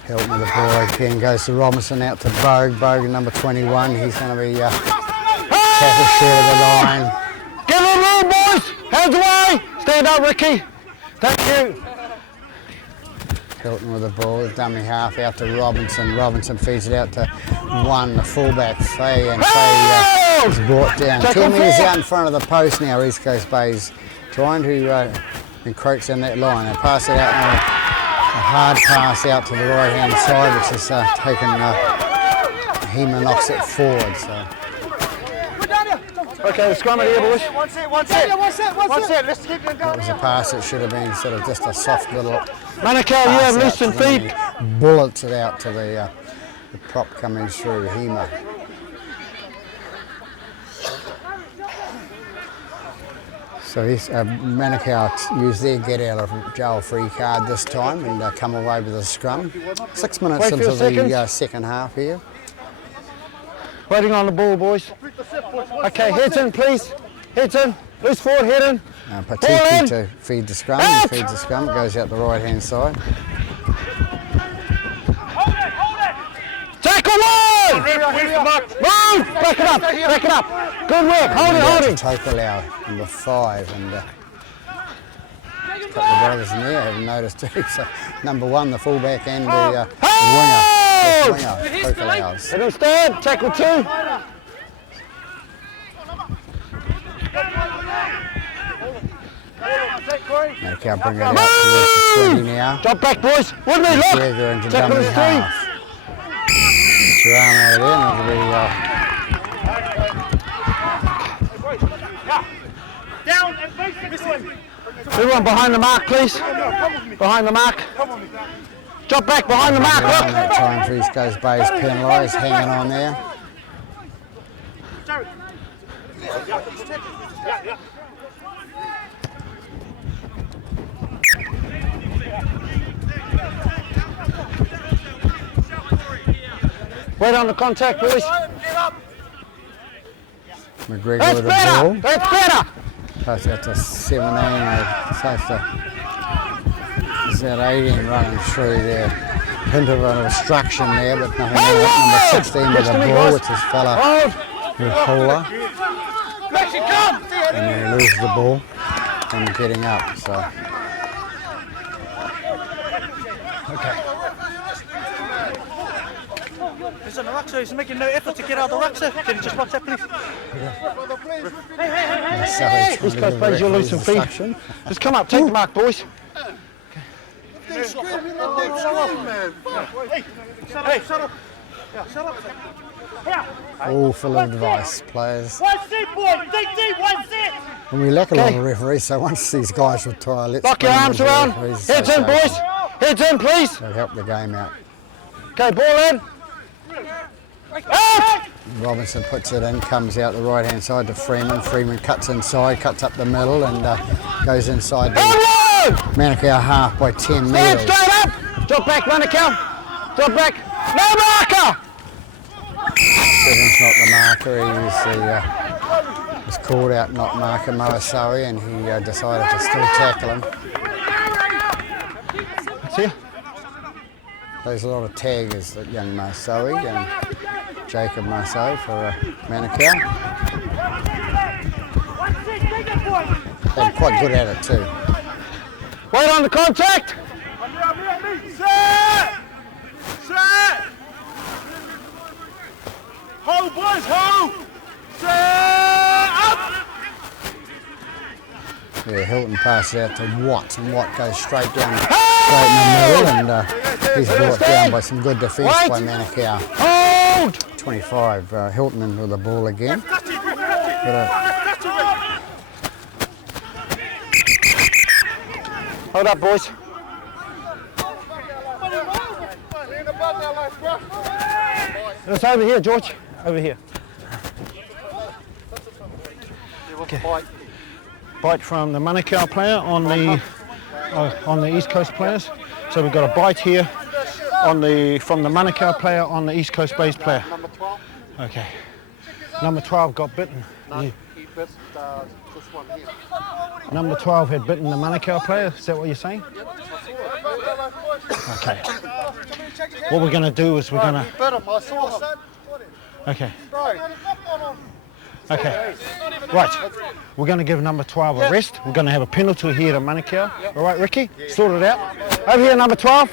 Help him with the ball again, goes to Robinson out to Bogue. Bogue number 21, he's going to be tackled short of the line. Give him room, boys! Hands away! Stand up, Ricky. Thank you. Hilton with the ball, dummy half out to Robinson. Robinson feeds it out to 1, the fullback, Fay, and Fay is brought down. 10 metres out in front of the post now, East Coast Bay's trying to encroach in that line. They pass it out now, a hard pass out to the right hand side, which is taken, Hema knocks it forward. So. Okay, scrum it here, boys. One set. Let's keep them That going. was a pass that should have been sort of just a soft little Manukau, you have pass listen out to them. feet. He bullets it out to the prop coming through, Hema. So Manukau used their get out of jail free card this time and come away with a scrum. 6 minutes Wait for into your the seconds. second half here. Waiting on the ball, boys. Okay, heads in, please. Heads in. Loose forward, head in. Ball Patiki in. to feed the scrum. Out. He feeds the scrum. It goes out the right hand side. Tackle one! Move! Back it up, back it up. Good work, hold it, hold it. Tokelau, number 5, and a couple of brothers in there haven't noticed too. So number 1, the fullback, and the winger, Tokelau's. Let him stand, tackle 2. Manukau bring it out towards the 20 now. Drop back, boys. With me, look. McGregor into Tackle dummy is 3. half. Jerome out of there, and it'll Down and face this one. Everyone behind the mark, please. Behind the mark. Drop back behind the mark, be around look. that time for East Coast Bay's penalised, hanging on there. Wait on the contact, boys. McGregor That's with the ball. better. That's better. Pass out to 17, is that 18 running through there. Hint of an obstruction there, but nothing like number 16 with the ball, which is fella Hold. Ruhola. And then he loses the ball and getting up. So Listen, the ruck, sir, he's making no effort to get out of the ruck, sir. Can you just watch that, please? East Coast Bay's, you'll lose some feet. Just come up, take the mark, boys. Hey, shut up. Yeah, shut up, sir. all full of advice, players. One set, boy. DT, one set. And we lack a lot Okay. of referees, so once these guys retire, let's Lock your bring arms them to the around. referees Heads in, boys. association. Heads in, please. That'll help the game out. Okay, ball in. Out. Robinson puts it in, comes out the right hand side to Freeman. Freeman cuts inside, cuts up the middle, and goes inside the Hello. Manukau half by 10 Stand metres. straight up. Drop back, Manukau. Drop back. No marker. Seven's not the marker, he was called out not marker Moasawi, and he decided to still tackle him. See? Plays a lot of taggers, that young Moasawi, and Jacob Moasawi for Manukau. They're quite good at it too. Wait on the contact. Set! Set! Ho, boys, ho! Set! Yeah, Hilton passes out to Watt, and Watt goes straight down, straight in the middle, and he's brought down by some good defence by Manukau. Hold! 25, Hilton in with the ball again. Hold up, boys. It's over here, George. Over here. Okay. Bite from the Manukau player on the East Coast players. So we've got a bite here from the Manukau player on the East Coast Bays player. Number 12? Okay. Number 12 got bitten. No, he bit this one here. Number 12 had bitten the Manukau player. Is that what you're saying? Okay. What we're going to do is we're going to... He bit him, I saw him. Okay. Bro. Okay. Right. We're going to give number 12 a rest. We're going to have a penalty here to Manukau. All right, Ricky? Sort it out. Over here, number 12.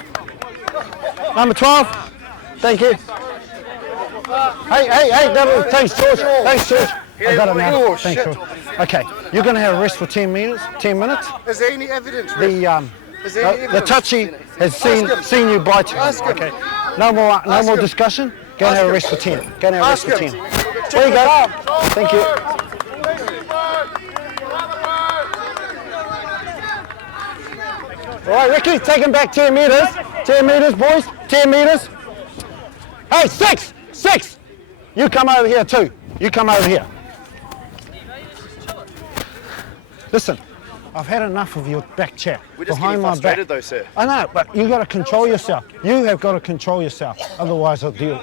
Number 12. Thank you. Hey, thanks, George. Thanks, George. I got it now. Thanks, George. Okay, you're going to have a rest for 10 minutes. 10 minutes. Is there any evidence? The touchy has seen you bite him. Okay. No more discussion. Go and have a rest for 10. Go and have a rest for 10. There you go. Thank you. All right, Ricky, take him back 10 metres. 10 metres, boys. 10 metres. Hey, six. You come over here too. You come over here. Listen, I've had enough of your back chat. We're just behind getting my back. frustrated though, sir. I know, but you got to control yourself. You have got to control yourself. Otherwise, I'll deal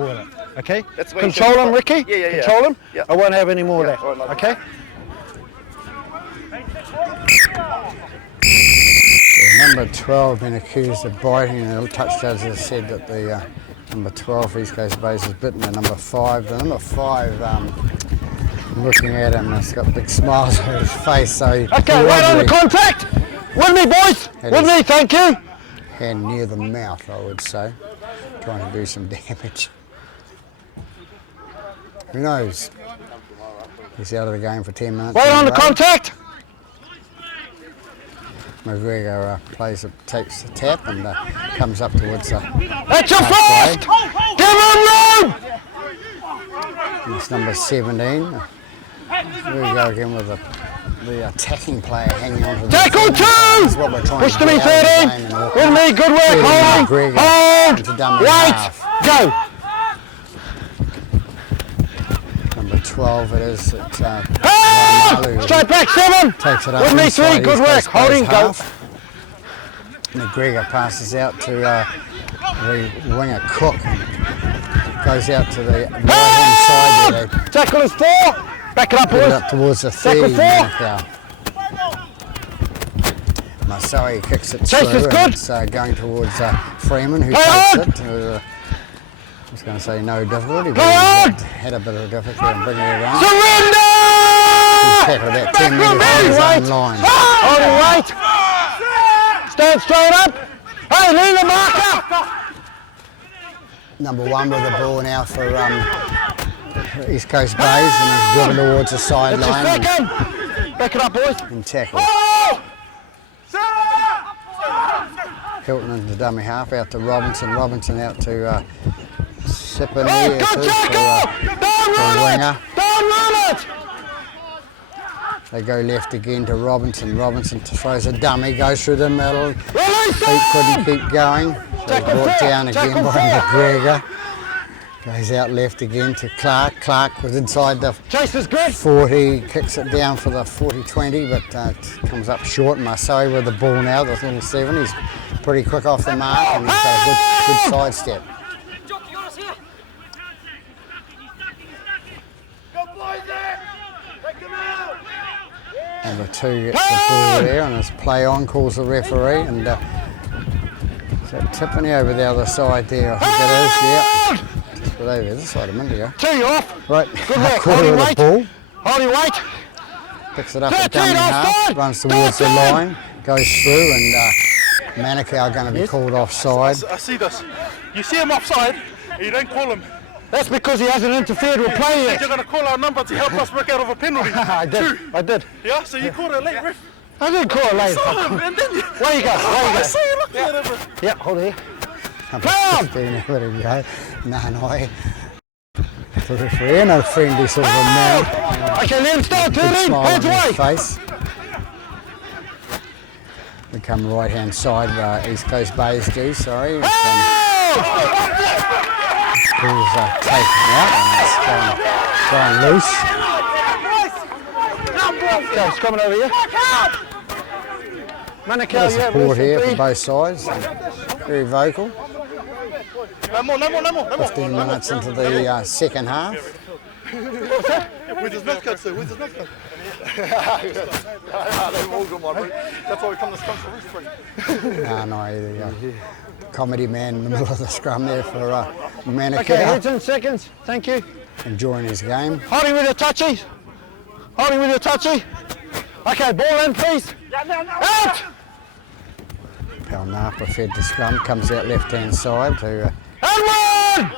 with it. Okay? That's the way Control him, Ricky. Yeah. Control him. Yeah. I won't have any more of that. all right, Okay? Number 12 been accused of biting, and the touch judge has said that the number 12 East Coast Bays has bitten the number 5. The number 5, looking at him, has got big smiles on his face. So Okay, right on the contact. With me, boys. With me, thank you. Hand near the mouth, I would say, trying to do some damage. Who knows? He's out of the game for 10 minutes. Right on the contact. McGregor takes the tap and comes up towards the... That's your first! Give him room! It's number 17. Here we go again with the attacking player hanging on to the... Tackle 2! Push to me, 13. With me, good work, holding. Hold! Wait! Go! Number 12 it is. Straight back, 7. Takes it up with me, inside 3. Good East work. Coast Holding, Bays go. half. McGregor passes out to the winger Cook. And goes out to the right-hand side there. Tackle is 4. Back it up, Put it boys. up towards the Tackle 30. 4. Masai kicks it Chase through. is And good. it's going towards Freeman, who Play takes on. it. I was going to say no difficulty, but Play on. he had a bit of difficulty in bringing it around. Surrender! He's tackled about 10 metres from his own line. Holding right. Stand straight up. Hey, lean the marker. Number 1 with the ball now for East Coast Bays, and he's driven towards the That's your sideline second. Back it up, boys. and tackled. Hilton into dummy half, out to Robinson. Robinson out to Sippin Hey, here good too, tackle. Don't run winger. it. Don't run it. They go left again to Robinson. Robinson throws a dummy, goes through the middle. Release Feet couldn't him. keep going. So he's brought down again by McGregor. Goes out left again to Clark. Clark was inside the Chase is good. 40, kicks it down for the 40-20, but it comes up short. Marseille with the ball now, the little 7. He's pretty quick off the mark, and he's got a good sidestep. Number 2 gets the ball there, and it's play on, calls the referee, and is that Tiffany over the other side there? I think it is, yeah. Just over the other side a minute ago. 2 off. Right, Good work. quarter Holding of the weight. ball. Holding weight. Picks it up at 13 dummy half, offside. runs towards the 13. line, goes through, and Manukau going to be called offside. I see this. You see him offside, and you don't call him. That's because he hasn't interfered with play yet. You're going to call our number to help us work out of a penalty. I did. I did. Yeah, so you called it late, ref. I did call it late. And then you... Where you go? Where you I go? saw you looking at it, bro. Yeah, hold it here. Number 15, there we go. Nanai. The referee in a friendly sort of a manner. Okay, let him start Big turning. smile Hands on his away. face. We come right hand side, East Coast Bays do, sorry. Ball's taken out and it's going loose. Okay, it's coming over here. Manukau, Bit of you have support loose here and for feed. both sides. Very vocal. No more. 15 minutes into the second half. Where's his mouth cut, sir? Where's his mouth cut? They've all got my bro. That's why we come to scrum for roof, bro. No, the comedy man in the middle of the scrum there for Manukau. Okay, heads in seconds. Thank you. Enjoying his game. Holding with your touchy. Holding with your touchy. Okay, ball in, please. Out! Pal Napa fed the scrum, comes out left hand side to And one!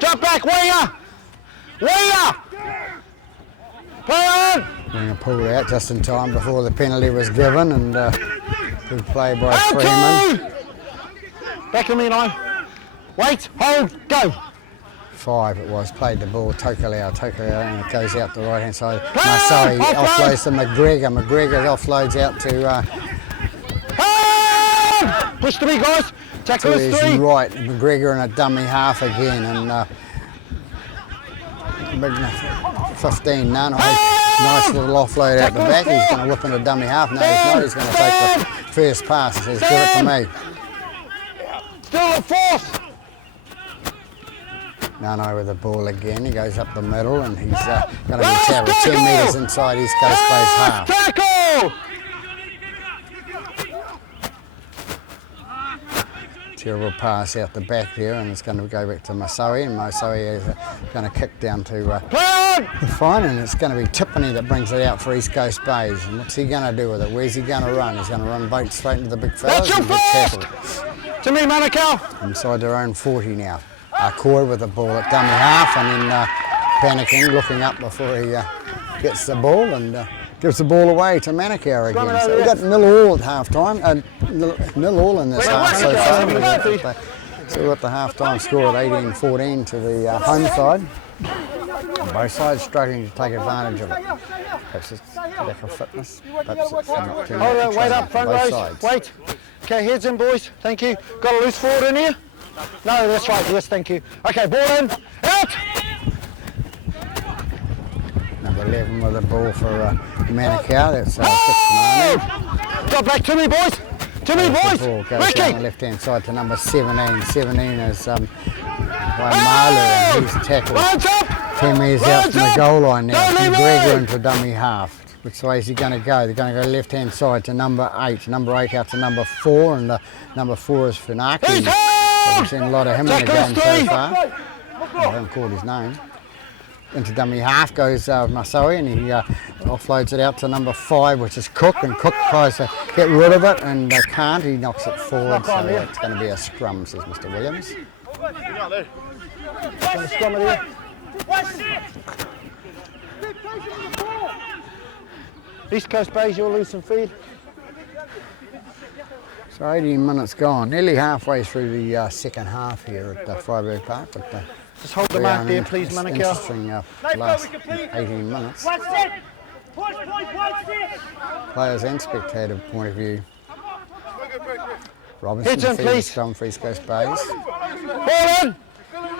Drop back, winger! Winger! Play on! winger pulled out just in time before the penalty was given, and good play by Out Freeman. two! Back to me now. Wait, hold, go. 5 it was, played the ball, Tokelau, and it goes out the right hand side. Play Marseille on, offload. offloads to McGregor offloads out to Push to me, guys. Tackle is his 3. right, McGregor in a dummy half again, and 15, Nano, nice little offload out the back, he's going to whip in a dummy half, no he's not, he's going to take the first pass, he says give it to me. Still at 4th. Nano with the ball again, he goes up the middle and he's going to be tackled 10 metres inside East Coast Bay's half. Tackle! Terrible pass out the back there, and it's going to go back to Masoe, and Masoe is going to kick down to Play on! the fine, and it's going to be Tiffany that brings it out for East Coast Bays. And what's he going to do with it? Where's he going to run? He's going to run both straight into the big fellas That's your and get first! tackled. To me, Manukau. Inside their own 40 now. Koi with the ball at dummy half, and then panicking, looking up before he gets the ball, and gives the ball away to Manukau again. So we've got 0-0 at half time, 0-0 in this half so far. So we've got the half time score at 18-14 to the home side. Both sides struggling to take advantage of it. Perhaps it's lack of fitness, perhaps it's not too Hold much on, wait up, front both rows. sides. Wait. Okay, heads in, boys. Thank you. Got a loose forward in here? No, that's right. Yes, thank you. Okay, ball in. Out! Number 11 with the ball for Manukau, that's Fitzmanu. Got back to me, boys. To me, The boys. ball goes down the Ricky. left hand side to number 17. 17 is by Marler, and he's tackled. Lines up. 10 metres out from the Lines goal line now. Don't leave McGregor it. into dummy half. Which way is he going to go? They're going to go left hand side to number 8. Number 8 out to number 4, and number 4 is Funaki. He's held. We've seen a lot of him in the Tackle game is so 3. far. I haven't called his name. Into dummy half goes Masoe, and he offloads it out to number 5, which is Cook, and Cook tries to get rid of it and can't. He knocks it forward, so it's going to be a scrum, says Mr. Williams. Gonna scrum it here. East Coast Bays, you're loose and feed. So 18 minutes gone, nearly halfway through the second half here at Freiburg Park. But, Just hold the mark there, please, Manukau. Interesting last 18 minutes. Players and spectator point of view. Robinson Heads in, feeds please. scrum for East Coast Bays. Ball in.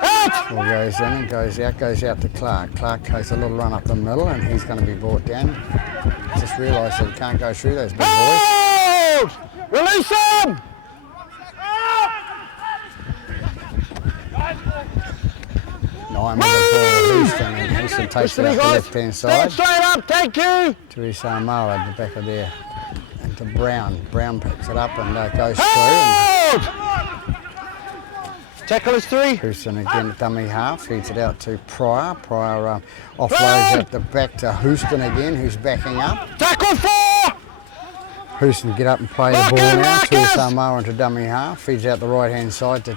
Out! Ball goes in and goes out to Clark. Clark takes a little run up the middle, and he's going to be brought down. Just realised that he can't go through those big boys. Hold! Release him! Nine with the ball, Houston, and Houston takes it Push to me, out the guys. left-hand Stand side. straight up, thank you! To Isamoa at the back of there. And to Brown. Brown picks it up and goes through. Hold! Tackle is 3. Houston again at dummy half, feeds it out to Pryor. Pryor offloads out the back to Houston again, who's backing up. Tackle 4! Houston get up and play the ball now. To Samoa into dummy half. Feeds out the right hand side to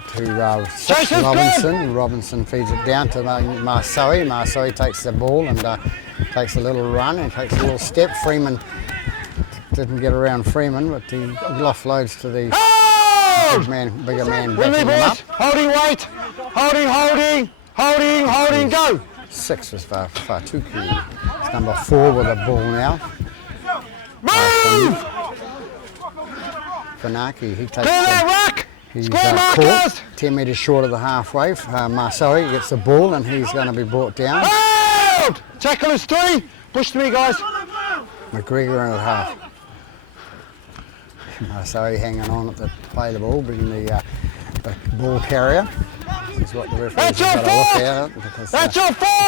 six, Robinson. Robinson feeds it down to Marsoe. Marsoe takes the ball and takes a little run and takes a little step. Freeman didn't get around Freeman, but he offloads to the bigger man backing him up. Holding weight. Holding, go. 6 was far too key. It's number 4 with the ball now. Move! Fanaki, he takes he's caught 10 metres short of the halfway. Marsoe gets the ball and he's going to be brought down. Hold! Tackle is 3. Push to me, guys. McGregor in at half. Marsoe hanging on at the play the ball, bringing the ball carrier. This is what the referee's got to look at because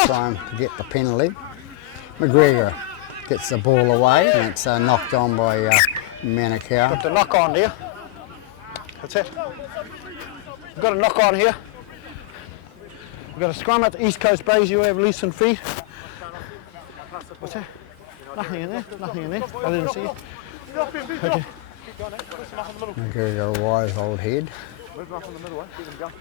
trying to get the penalty. McGregor gets the ball away and it's knocked on by Manukau. Got the knock on there. That's it. We've got a knock on here. We've got a scrum at the East Coast Bays. You have Leeson feet. What's that? Nothing in there. I didn't see it. Okay. McGregor, a wise old head. Move up in the middle, keep them going.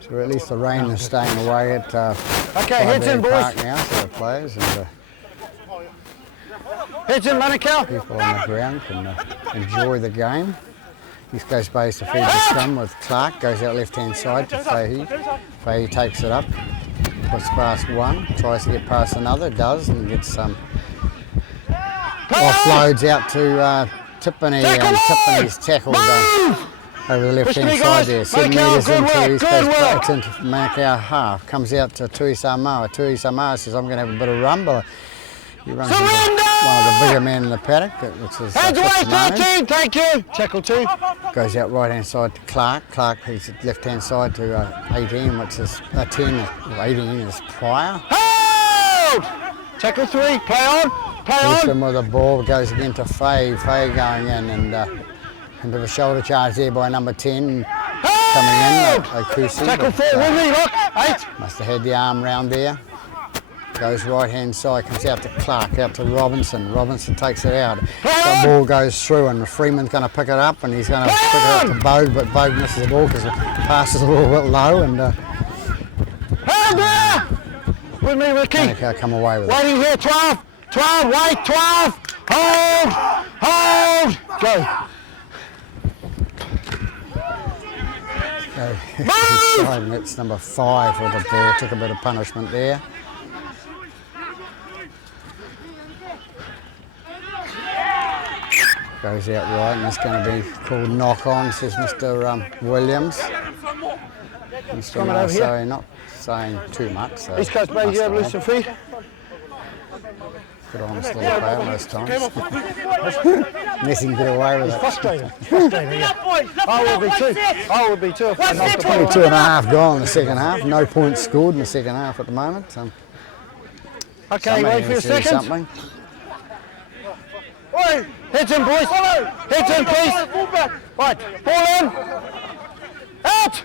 So at least the rain is staying away at Okay, heads in, boys. Park now, so the players and Heads in, Manukau. people on the ground can enjoy the game. East Coast Bays to feed the scrum with Clark, goes out left hand side to Fahey. Fahey takes it up, puts past one, tries to get past another, does, and gets some offloads out to Tiffany, and Tiffany's tackled over the left hand side there. 7 metres into East Coast Bays, into Manukau half, comes out to Tui Samoa. Tui Samoa says, I'm going to have a bit of run, but he runs into one of the bigger men in the paddock, which is Hands away, 13, thank you. Tackle 2. goes out right hand side to Clark. Clark he's left hand side to 18, which is 10, 18 is prior. Hold! Tackle 3, play on. Houston with the ball goes again to Faye. Faye going in and into the shoulder charge there by number 10 coming in. Okusi, Tackle 4, with me, look. 8. must have had the arm round there. Goes right hand side, comes out to Clark, out to Robinson. Robinson takes it out. The ball goes through and Freeman's going to pick it up and he's going to pick it up to Bogue, but Bogue misses the ball because the pass is a little bit low and Hold there! With me, Ricky. Manukau come away with it. Waiting here, 12, wait, 12. Hold, go. Inside, and it's number 5 with the ball, took a bit of punishment there. Goes out right and it's going to be called knock on, says Mr. Williams. Mr. Marsoe not saying too much. So East Coast Bays, you have Lucian feet. good honest little player most times. Unless he can get away with it. Frustrating, yeah. I would be too if I knocked the ball. 22.5 gone in the second half. No points scored in the second half at the moment. Okay, wait for a second. Something. Oi, heads in, boys. Heads in, please. Right, ball in. Out.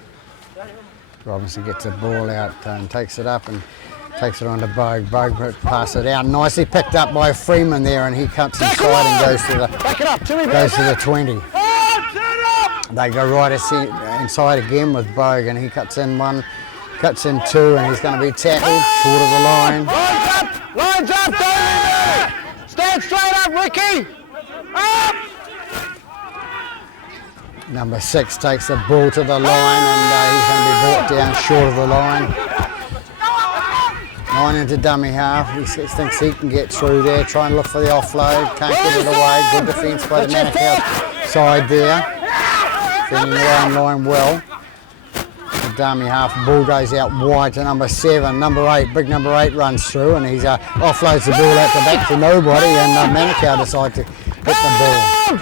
Robinson gets the ball out and takes it up and takes it on to Bogue. Bogue passes it out. Nicely picked up by Freeman there and he cuts inside and goes to the Back it up, Timmy. goes to the 20. They go right inside again with Bogue and he cuts in 1, cuts in 2 and he's going to be tackled short of the line. Lines up, don't leave it. Stand straight up, Ricky. Up. Number 6 takes the ball to the line and he's going to be brought down short of the line. 9 into dummy half. He thinks he can get through there. Try and look for the offload. Can't get it away. Good defence by the Manukau side there. Defending the own line well. The dummy half ball goes out wide to number 7. Number 8, big number 8 runs through and he's offloads the ball out the back to nobody and Manukau decide to hit the ball.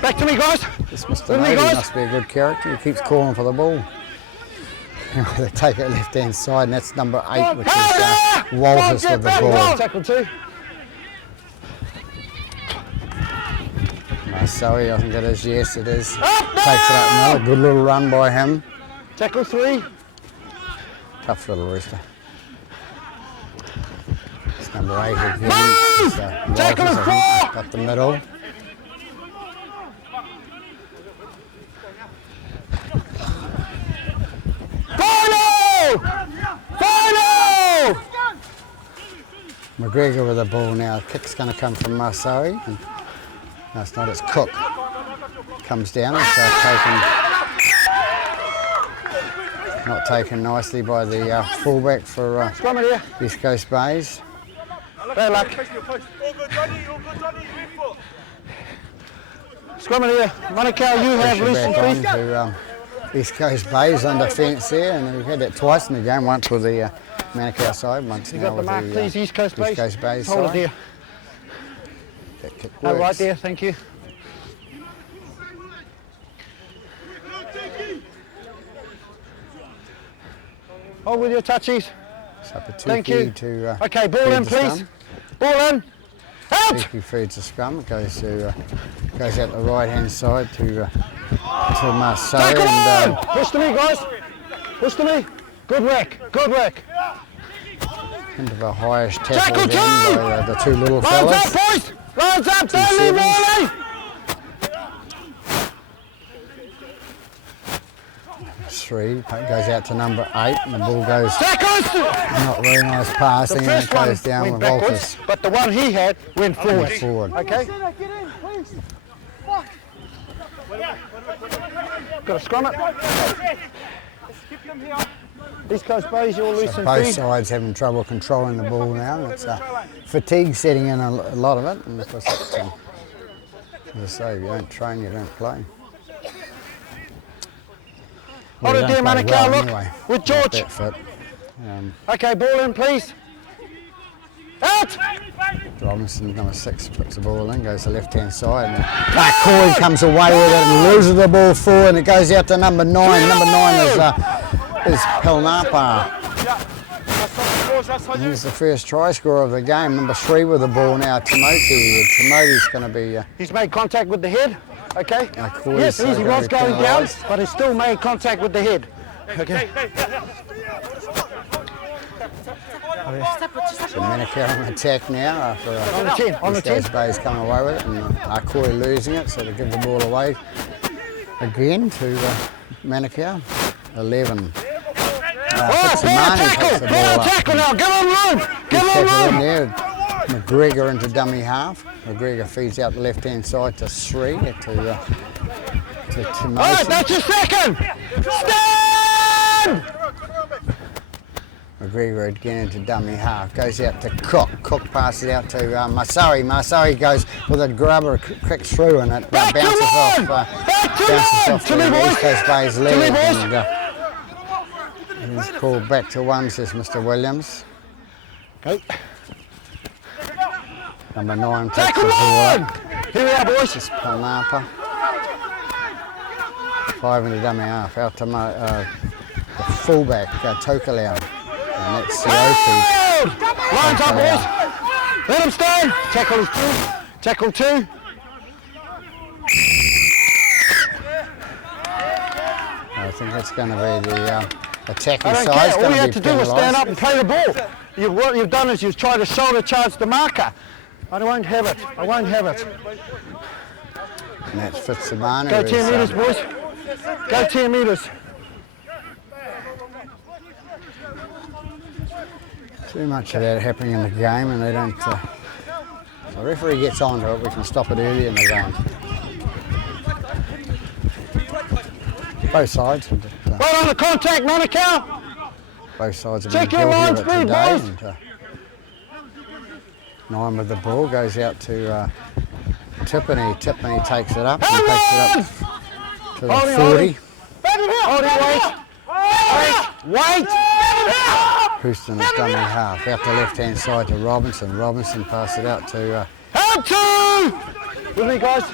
Back to me, guys. This Mr. Nody must be a good character. He keeps calling for the ball. They take it left hand side and that's number 8, which is Walters with the ball. Tackle 2. Sorry, I think it is. Yes, it is. Takes it up. Another good little run by him. Tackle 3. Tough little rooster. It's number 8 again. Move! Tackle Walters, is I think, 4. up the middle. Final! McGregor with the ball now. Kick's going to come from Masari. No, it's not. It's Cook. Comes down. It's not taken nicely by the fullback for East Coast Bays. Bad luck. Scrum it here. Manukau, you have Pressure loosened, back please. on to East Coast Bays on defence there, and we've had that twice in the game. Once with the Manukau side, once You now got the with mark, the please, East Coast Bays. Bays Hold it side. there. That kick Oh, right works. there, thank you. Hold with your touchies. It's up a Thank two-key you. to Okay, ball feed in, the please. scrum. Ball in. Out! Two-key feeds the scrum. It goes out the right-hand side to Marseille. Tackle And, on! Push to me, guys. Push to me. Good work. Good work. into the highest tackle Tackle down two! by the two little Lines fellas. up, boys. Lines up. Don't leave sevens. early. 3 goes out to number 8, and the ball goes Tackles. not very nice The passing, and it first one goes down went with backwards, Walters but the one he had went forward. forward. Okay. Got to scrum it. East Coast Bays, you're loose and Both free. sides having trouble controlling the ball now, and it's fatigue setting in a lot of it. And of course, it's, as I say, if you don't train, you don't play. Hold We it don't there, play Manukau, well look, anyway, with not George. that fit. Okay, ball in, please. Out! Robinson, number 6, puts the ball in, goes to the left-hand side, and Corey comes away with it and loses the ball forward, and it goes out to number 9. Number 9 is Pilnapa. He's the first try scorer of the game. Number 3 with the ball now, Timothy. Timothy's going to be... He's made contact with the head. Okay. Corey's Yes, he was going down, penalised. but he still made contact with the head. Okay. So Manukau on attack now after On the 10, on the East 10. Coast Bay's coming away with it, and Corey losing it, so to give the ball away again to Manukau. 11. Fitzimani takes the ball up. Tackle now, give him room! Give He's him tackled in room! there. McGregor into dummy half. McGregor feeds out the left-hand side to 3 to Timothy. All right, that's your second! Stand! McGregor again into dummy half. Goes out to Cook. Cook passes out to Masari. Masari goes with a grubber, cracks through, and it Back to bounces line! off. Back to Bounces line! off To me, the boys! East Coast Bay's leg. me, boys! And he's called back to 1, says Mr. Williams. Go. Number 9 takes Tackle the ball line! up. Here we are, boys. Palnapa. 5 into dummy half. Out to the fullback, Tokalau. And that's Siopi. Lines up, boys. Let him stand. Tackle 2. Tackle 2. I think that's going to be the attacking I don't side's care. All going you to had be to do was stand up penalised. and play the ball. What you've done is you've tried to shoulder charge the marker. I won't have it. I won't have it. And that's Fitzimani. Go 10 who's, metres, boys. Go 10 metres. Too much of that happening in the game, and they don't. The referee gets onto it. We can stop it early in the game. Both sides. Well on the contact, Manukau. Both sides have Check been your guilty line of it speed, today. boys. And, 9 with the ball goes out to Tiffany. Tiffany takes it up and takes it up to the Hold it, 40. Hold it, wait. Wait. Houston is dummy half. Out the left-hand side to Robinson. Robinson passes it out to Out 2. With me, guys.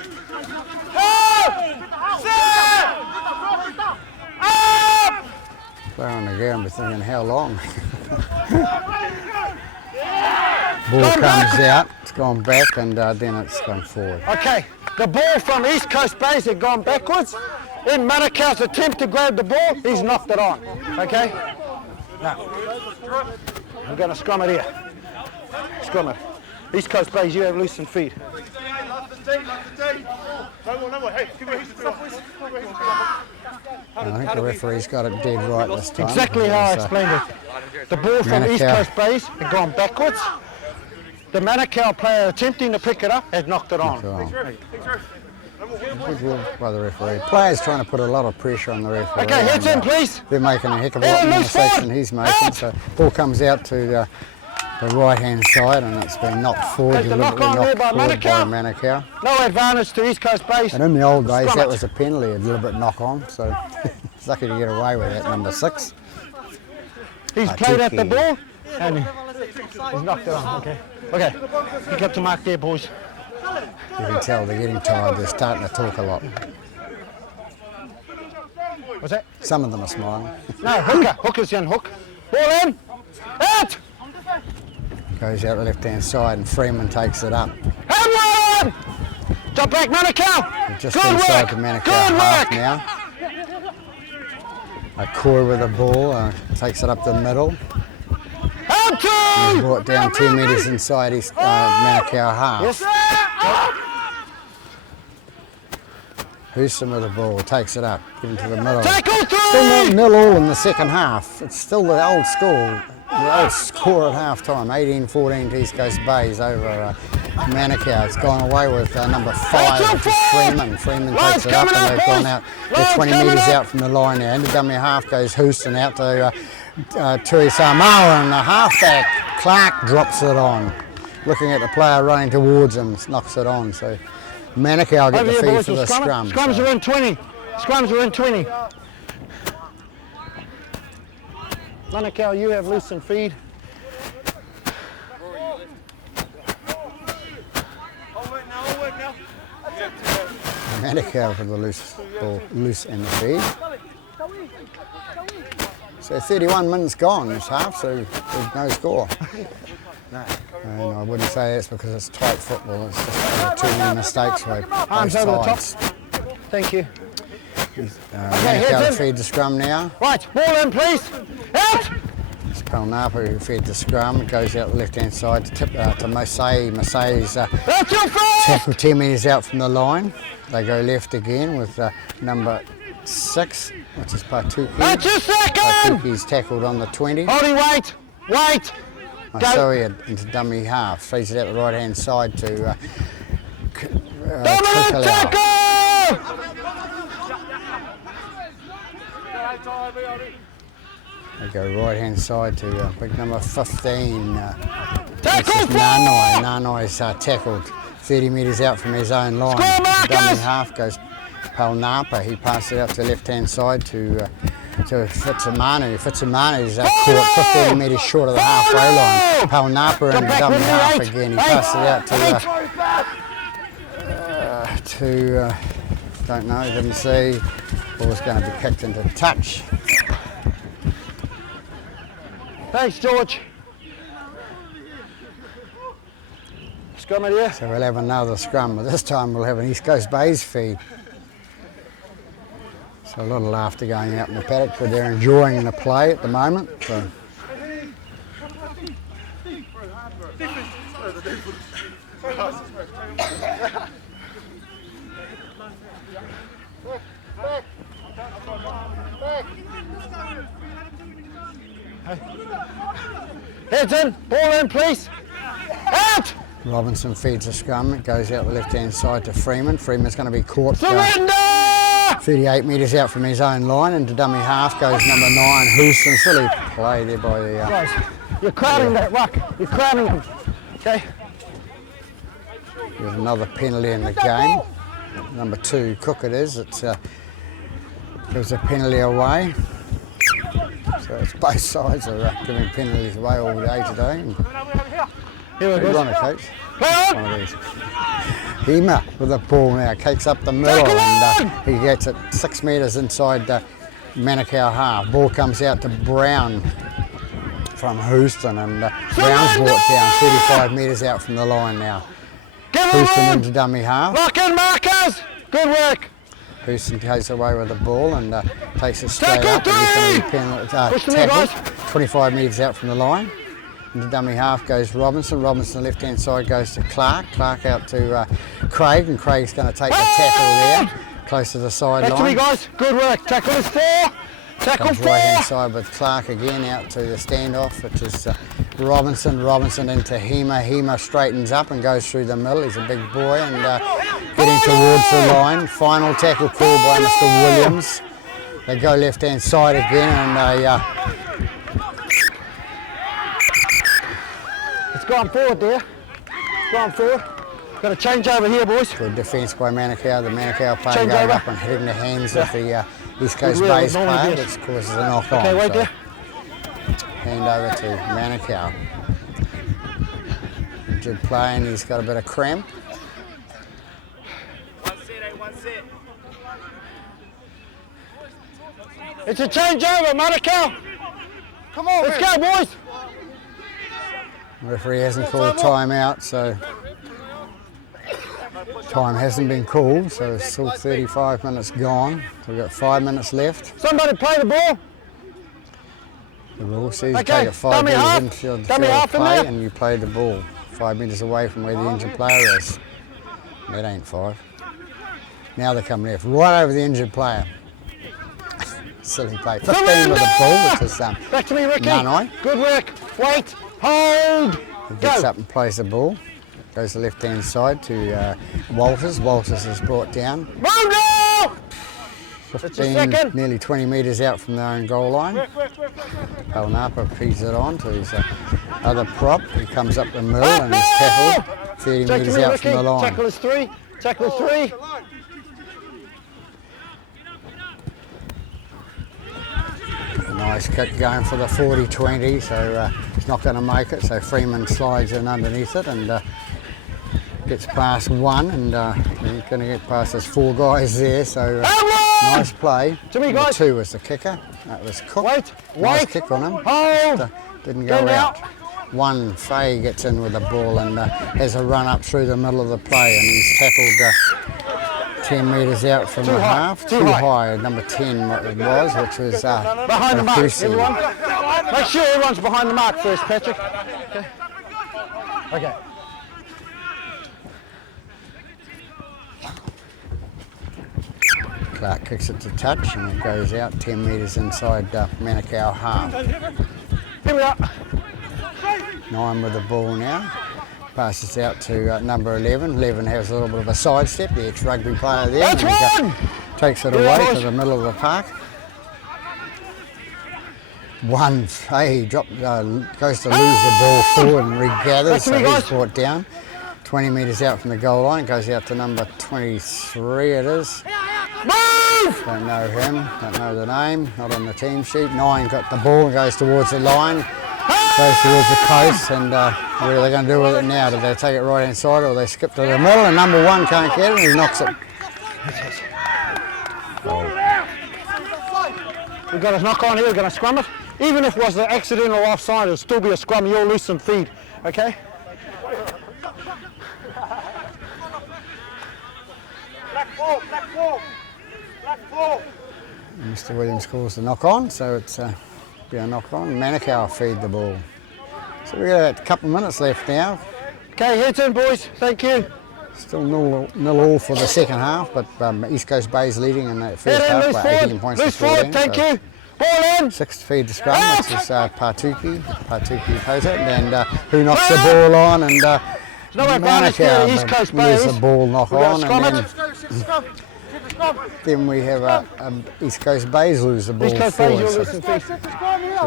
player on the ground, but thinking how long. Ball Gone comes back. out, it's gone back, and then it's gone forward. Okay, the ball from East Coast Bays had gone backwards. In Manukau's attempt to grab the ball, he's knocked it on. Okay? Now, I'm going to scrum it here. Scrum it. East Coast Bays, you have loosened feet. I think the referee's got it dead right this time. Exactly how I So, explained it. The ball from East Manukau. Coast Bays had gone backwards. The Manukau player attempting to pick it up had knocked it on. Good work by the referee. Players trying to put a lot of pressure on the referee. Okay, heads in, and, please. They're making a heck of a Yeah, lot more loose mistakes forward. than he's making. So ball comes out to the right-hand side, and it's been knocked forward, Take the knock deliberately on there knocked by forward by Manukau. No advantage to East Coast Bays. And in the old days, Scrum that it. was a penalty, a deliberate knock-on. So he's lucky to get away with that, number 6. He's played at the Tuki. ball and he's knocked it on. Okay. Okay. Pick up the mark there, boys. You can tell they're getting tired. They're starting to talk a lot. What's that? Some of them are smiling. No, hooker. Hooker's in hook. Ball in. Out. Goes out the left-hand side, and Freeman takes it up. Have one. Jump back, Manukau. Just Good inside work. the Manukau Good half work. now. A Koi with the ball, takes it up the middle. Out two. Brought down 2 metres inside his Manukau half. Yes. Houston with the ball, takes it up, get into the middle. Tackle Still three. 0-0 in the second half. It's still the old school, the old score at half time. 18-14 to East Coast Bays over Manukau. It's gone away with number 5, which is Freeman. Freeman takes it up, and they've gone out. They're 20 metres out from the line now. Into dummy half goes Houston out to Tui Samoa, and the halfback Clark drops it on. Looking at the player running towards him, knocks it on. So Manukau get Over the here, feed boys. for the We'll scrum. Scrums So are in 20. Scrums are in 20. Manukau, you have loosened feed. Manukau for the loose ball, loose in the feed. So 31 minutes gone this half, so there's no score. And I wouldn't say that's because it's tight football, it's just too many mistakes by both Arms over the top. sides. Thank you. Manukau heads in. feed the scrum now. Right, ball in, please. Out. It's Palnapa who fed the scrum. It goes out the left-hand side to Masai. Masai's That's your first. tackle 10 metres out from the line. They go left again with number 6, which is Patuki. That's your second. Patuki's tackled on the 20. Holdy, wait. Wait. Masai into dummy half. Feeds it out the right-hand side to Dominant Kukalau. tackle. They go right-hand side to big number 15. Tackle This is four. Nanai. Nanai's tackled 30 metres out from his own line. Score markers. Dummy half goes Palnapa. He passes it out to the left-hand side to Fitzamanu. Fitzamanu's caught 15 metres short of the halfway line. Palnapa in Jump the back dummy with me, half eight. again. He Eight. passes it out Eight. don't know, didn't see. Ball's going to be kicked into touch. Thanks, George. Scrum it here. So we'll have another scrum, but this time we'll have an East Coast Bays feed. So a lot of laughter going out in the paddock, but they're enjoying the play at the moment. So. Heads in. Ball in, please. Out. Robinson feeds a scrum, it goes out the left-hand side to Freeman. Freeman's going to be caught Surrender. 38 metres out from his own line. Into dummy half goes number 9, Houston. Silly play there by the... Guys, you're crowding that ruck. You're crowding him. Okay. There's another penalty in the game. Number 2, Cook it is. It's gives a penalty away. So it's both sides are giving penalties away all day today. Here we Good go. on it, coach. Play on. One of these. Hema with the ball now, kicks up the middle, Tackle and he gets it 6 metres inside the Manukau half. Ball comes out to Brown. from Houston, and Brown's brought down 35 metres out from the line now. Houston into dummy half. Lock in markers! Good work! Houston takes away with the ball and takes it straight Tackle up, and he's going to be Push to me, tackled. guys. 25 metres out from the line. Into dummy half goes Robinson. Robinson left hand side goes to Clark. Clark out to Craig, and Craig's going to take the tackle there, close to the sideline. Back to me, guys. Good work. Tackle is 4. Tackle Comes 4. right hand side with Clark again out to the standoff, which is Robinson. Robinson into Hema. Hema straightens up and goes through the middle. He's a big boy and getting towards the line. Final tackle call by Mr. Williams. They go left hand side again, and they It's gone forward there. It's gone forward. Got to change over here, boys. good defence by Manukau. The Manukau player Change going over. up and hitting the hands of the East Coast Good wheel, Bays normally player, this. which causes a knock on. Okay, wait So there. hand over to Manukau. Injured player, and he's got a bit of cramp. It's a change over, Manukau. Come on, let's go, boys. Referee hasn't called time out, so time hasn't been called, so it's still 35 minutes gone. So we've got 5 minutes left. Somebody play the ball. The rule says you Okay, take it 5 dummy metres half. infield Dummy half in play there. and you play the ball 5 metres away from where the injured player is. That ain't 5. Now they come left, right over the injured player. Silly play. 15 with the ball, which is Back to me, Ricky. Nanai. Good work. Wait. Hold. He gets Go. up and plays the ball. Goes to the left hand side to Walters. Walters is brought down. Move now. Just a 15, second. nearly 20 metres out from their own goal line. Napa feeds it on to his other prop. He comes up the middle and is tackled 30 Back to metres me, out Ricky. from the line. Tackle is 3. Tackle 3. Nice kick going for the 40-20, so he's not going to make it. So Freeman slides in underneath it and gets past one, and he's going to get past his 4 guys there. So nice play. To me, Number guys. 2 was the kicker. That was Cook. Wait. Nice Wait. kick on him. Hold. Just, didn't go Go out. now. One, Fay gets in with the ball and has a run up through the middle of the play, and he's tackled 10 metres out from the high, half. too Too high. high, number 10 what it was, which was Behind the mark, Makusi. everyone. Make sure everyone's behind the mark first, Patrick. Okay. Okay. Clark kicks it to touch and it goes out 10 metres inside Manukau half. Here we are. 9 with the ball now. Passes out to number 11. 11 has a little bit of a sidestep, the ex-rugby player there. That's and he one! takes it Yeah, away boys. to the middle of the park. One, he goes to lose the ball forward and regathers, so me, he's guys. brought down. 20 metres out from the goal line, goes out to number 23 it is. Move! Don't know him, don't know the name, not on the team sheet. 9 got the ball and goes towards the line, goes towards the post, and what are they going to do with it now? Do they take it right hand side or they skip to the middle? And number 1 can't get it and he knocks it. We've got a knock on here, we're going to scrum it. Even if it was an accidental offside, it'll still be a scrum. You'll lose some feed, okay? Mr. Williams calls the knock on, so it's be a knock on. Manukau feed the ball. So we've got a couple of minutes left now. Okay, heads in, boys. Thank you. Still nil all for the second half, but East Coast Bay's leading in that first Head in, half loose by 18 forward. points to Loose 14. forward, thank so you. Ball in. 6 to feed the scrum, which is Partuki Pota, and who knocks the ball on, and No advantage there, East Coast lose Bays. the ball knock We've got on, to scrum and it. then we have East Coast Bays lose the ball East Coast Bays, forward. you'll So lose some feed.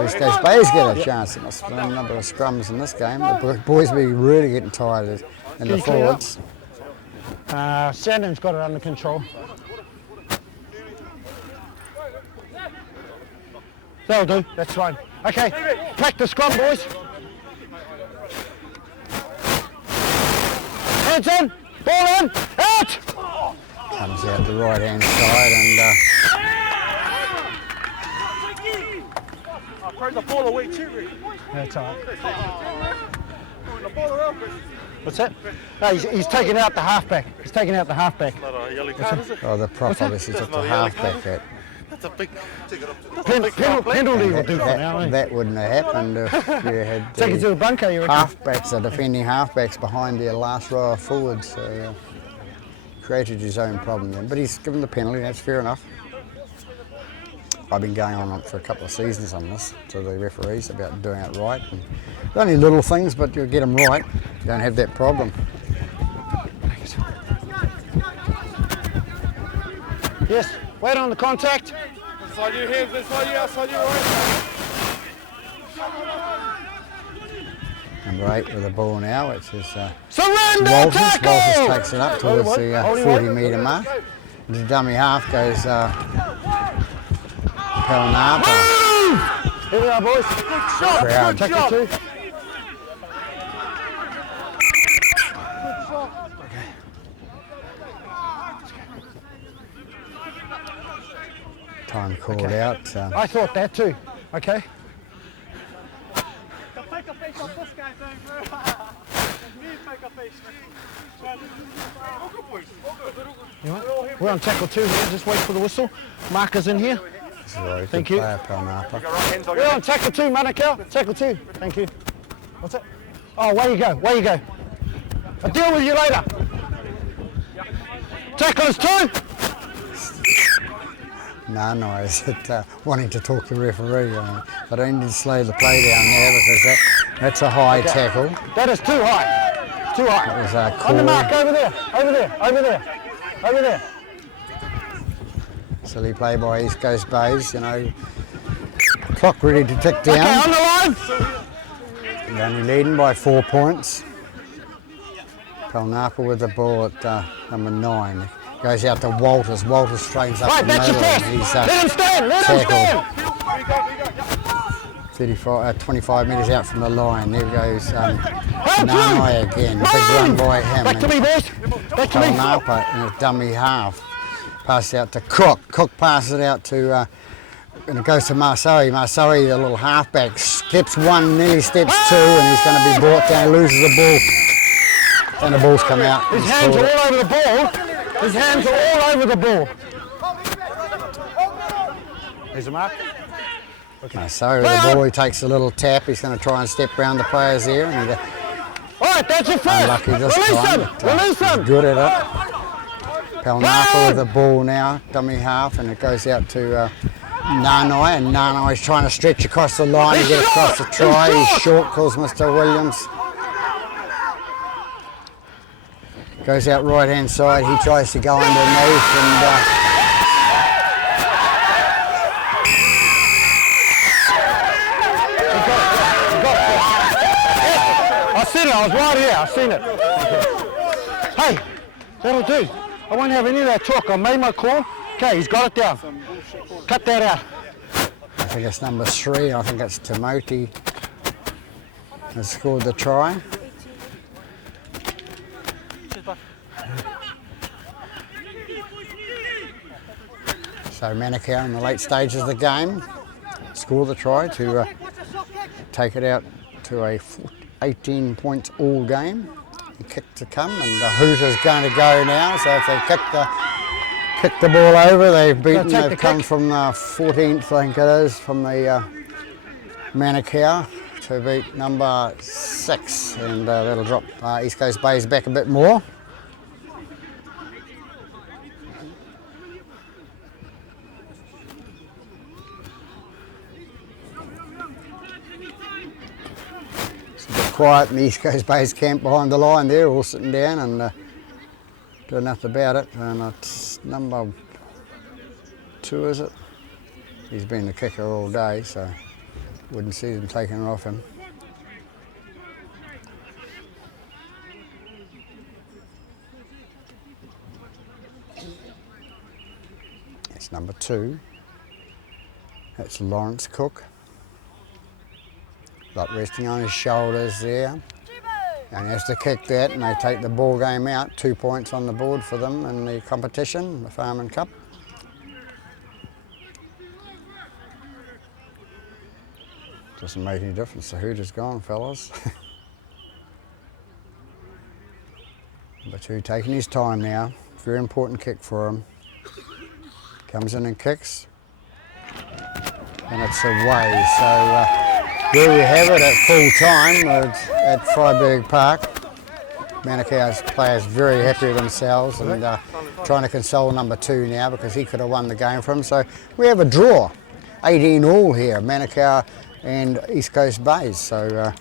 East Coast Bays get a chance. There must be a number of scrums in this game. The boys be really getting tired in the you clean up? forwards. Sandon's got it under control. That'll do, that's fine. Okay, pack the scrum, boys. Hands in, ball in, out! Comes out the right hand side, and I throw the ball away too, Rick. That's all right. Throwing the ball around, Chris. What's that? No, he's taking out the halfback. He's taking out the halfback. Not a yellow card, is it? Oh, the prop obviously took the halfback hit. That's a big... Penalty will do for now, eh? That wouldn't have happened if you had Take it to the bunker, you reckon? halfbacks, the defending halfbacks behind their last row of forwards. So created his own problem then. But he's given the penalty, that's fair enough. I've been going on for a couple of seasons on this to the referees about doing it right. And only little things, but you get them right, you don't have that problem. Yes, wait on the contact. Inside you, hands inside you, outside you, right? Number 8 with the ball now, which is Surrender Walters. tackle! Walters takes it up towards the 40-metre mark. The dummy half goes Pelnapa. Here we are, boys. Crowd. Tackle 2. Time called out. I thought that too. Okay. You want? We're on tackle 2 here. Just wait for the whistle. Marker's in here. Thank you. Player, Pelnapa. We're on tackle 2, Manukau. Tackle 2. Thank you. What's it? Oh, way you go. Way you go. I'll deal with you later. Tackles 2. No, is it wanting to talk to the referee. I don't need to slow the play down there because that's a high tackle. That is too high. Too high. That was On the Corey. mark, over there. Over there. Over there. Over there. Silly play by East Coast Bays, you know. Clock ready to tick Okay, down. on the line. They're only leading by 4 points. Pelnapa with the ball at number 9. Goes out to Walters. Walters straightens up Right, the that's your middle. first. He's Let him stand. Let him tackled. stand. 25 metres out from the line. There goes Hold Nanai through. again. Big run by him. Back to me, boys. Back to me. Pelnapa in a dummy half. Pass out to Cook. Cook passes it out to, and it goes to Marsari. Marsari, the little halfback, steps 1, nearly steps 2, and he's going to be brought down, loses the ball. And the ball's come out. His He's hands caught are it. all over the ball. His hands are all over the ball. There's a mark. So the ball, he takes a little tap. He's going to try and step round the players here. And All right, that's your first. unlucky this Release time. him. But, Release him. good at it. Pelnapa with the ball now, dummy half, and it goes out to Nanai, and Nanai's trying to stretch across the line and get across the try. He's short, calls Mr. Williams. Goes out right hand side, he tries to go underneath and I seen it. I was right here. I seen it. Hey, that'll do. I won't have any of that talk. I made my call. Okay, he's got it down. Cut that out. I think it's number 3, I think it's Timoti has scored the try. So Manukau in the late stages of the game score the try to take it out to a 18 points all game. A kick to come, and the Hooters going to go now. So if they kick the ball over, they've beaten. They've come from the 14th, I think it is, from the Manukau to beat number 6, and that'll drop East Coast Bays back a bit more. Quiet in the East Coast Bays camp behind the line there, all sitting down and doing nothing about it. And it's number 2, is it? He's been the kicker all day, so wouldn't see them taking it off him. It's number 2. That's Lawrence Cook. Like resting on his shoulders there, and he has to kick that, and they take the ball game out. 2 points on the board for them in the competition, the Sharman Cup. Doesn't make any difference. The Hooters gone, fellas. Number 2 taking his time now. Very important kick for him. Comes in and kicks. And it's away. So there we have it at full time at Freiburg Park. Manukau's players very happy with themselves and trying to console number 2 now because he could have won the game for him. So we have a draw. 18 all here, Manukau and East Coast Bays. So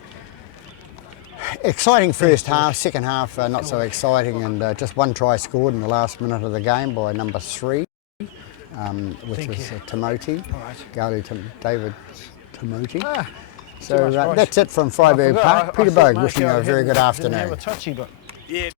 exciting first half, second half not so exciting, and just 1 try scored in the last minute of the game by number 3, which was Timoti, David Timoti. So that's it from Freiburg Park. Peter Bogue wishing you a very good afternoon. Touchy, but Yeah.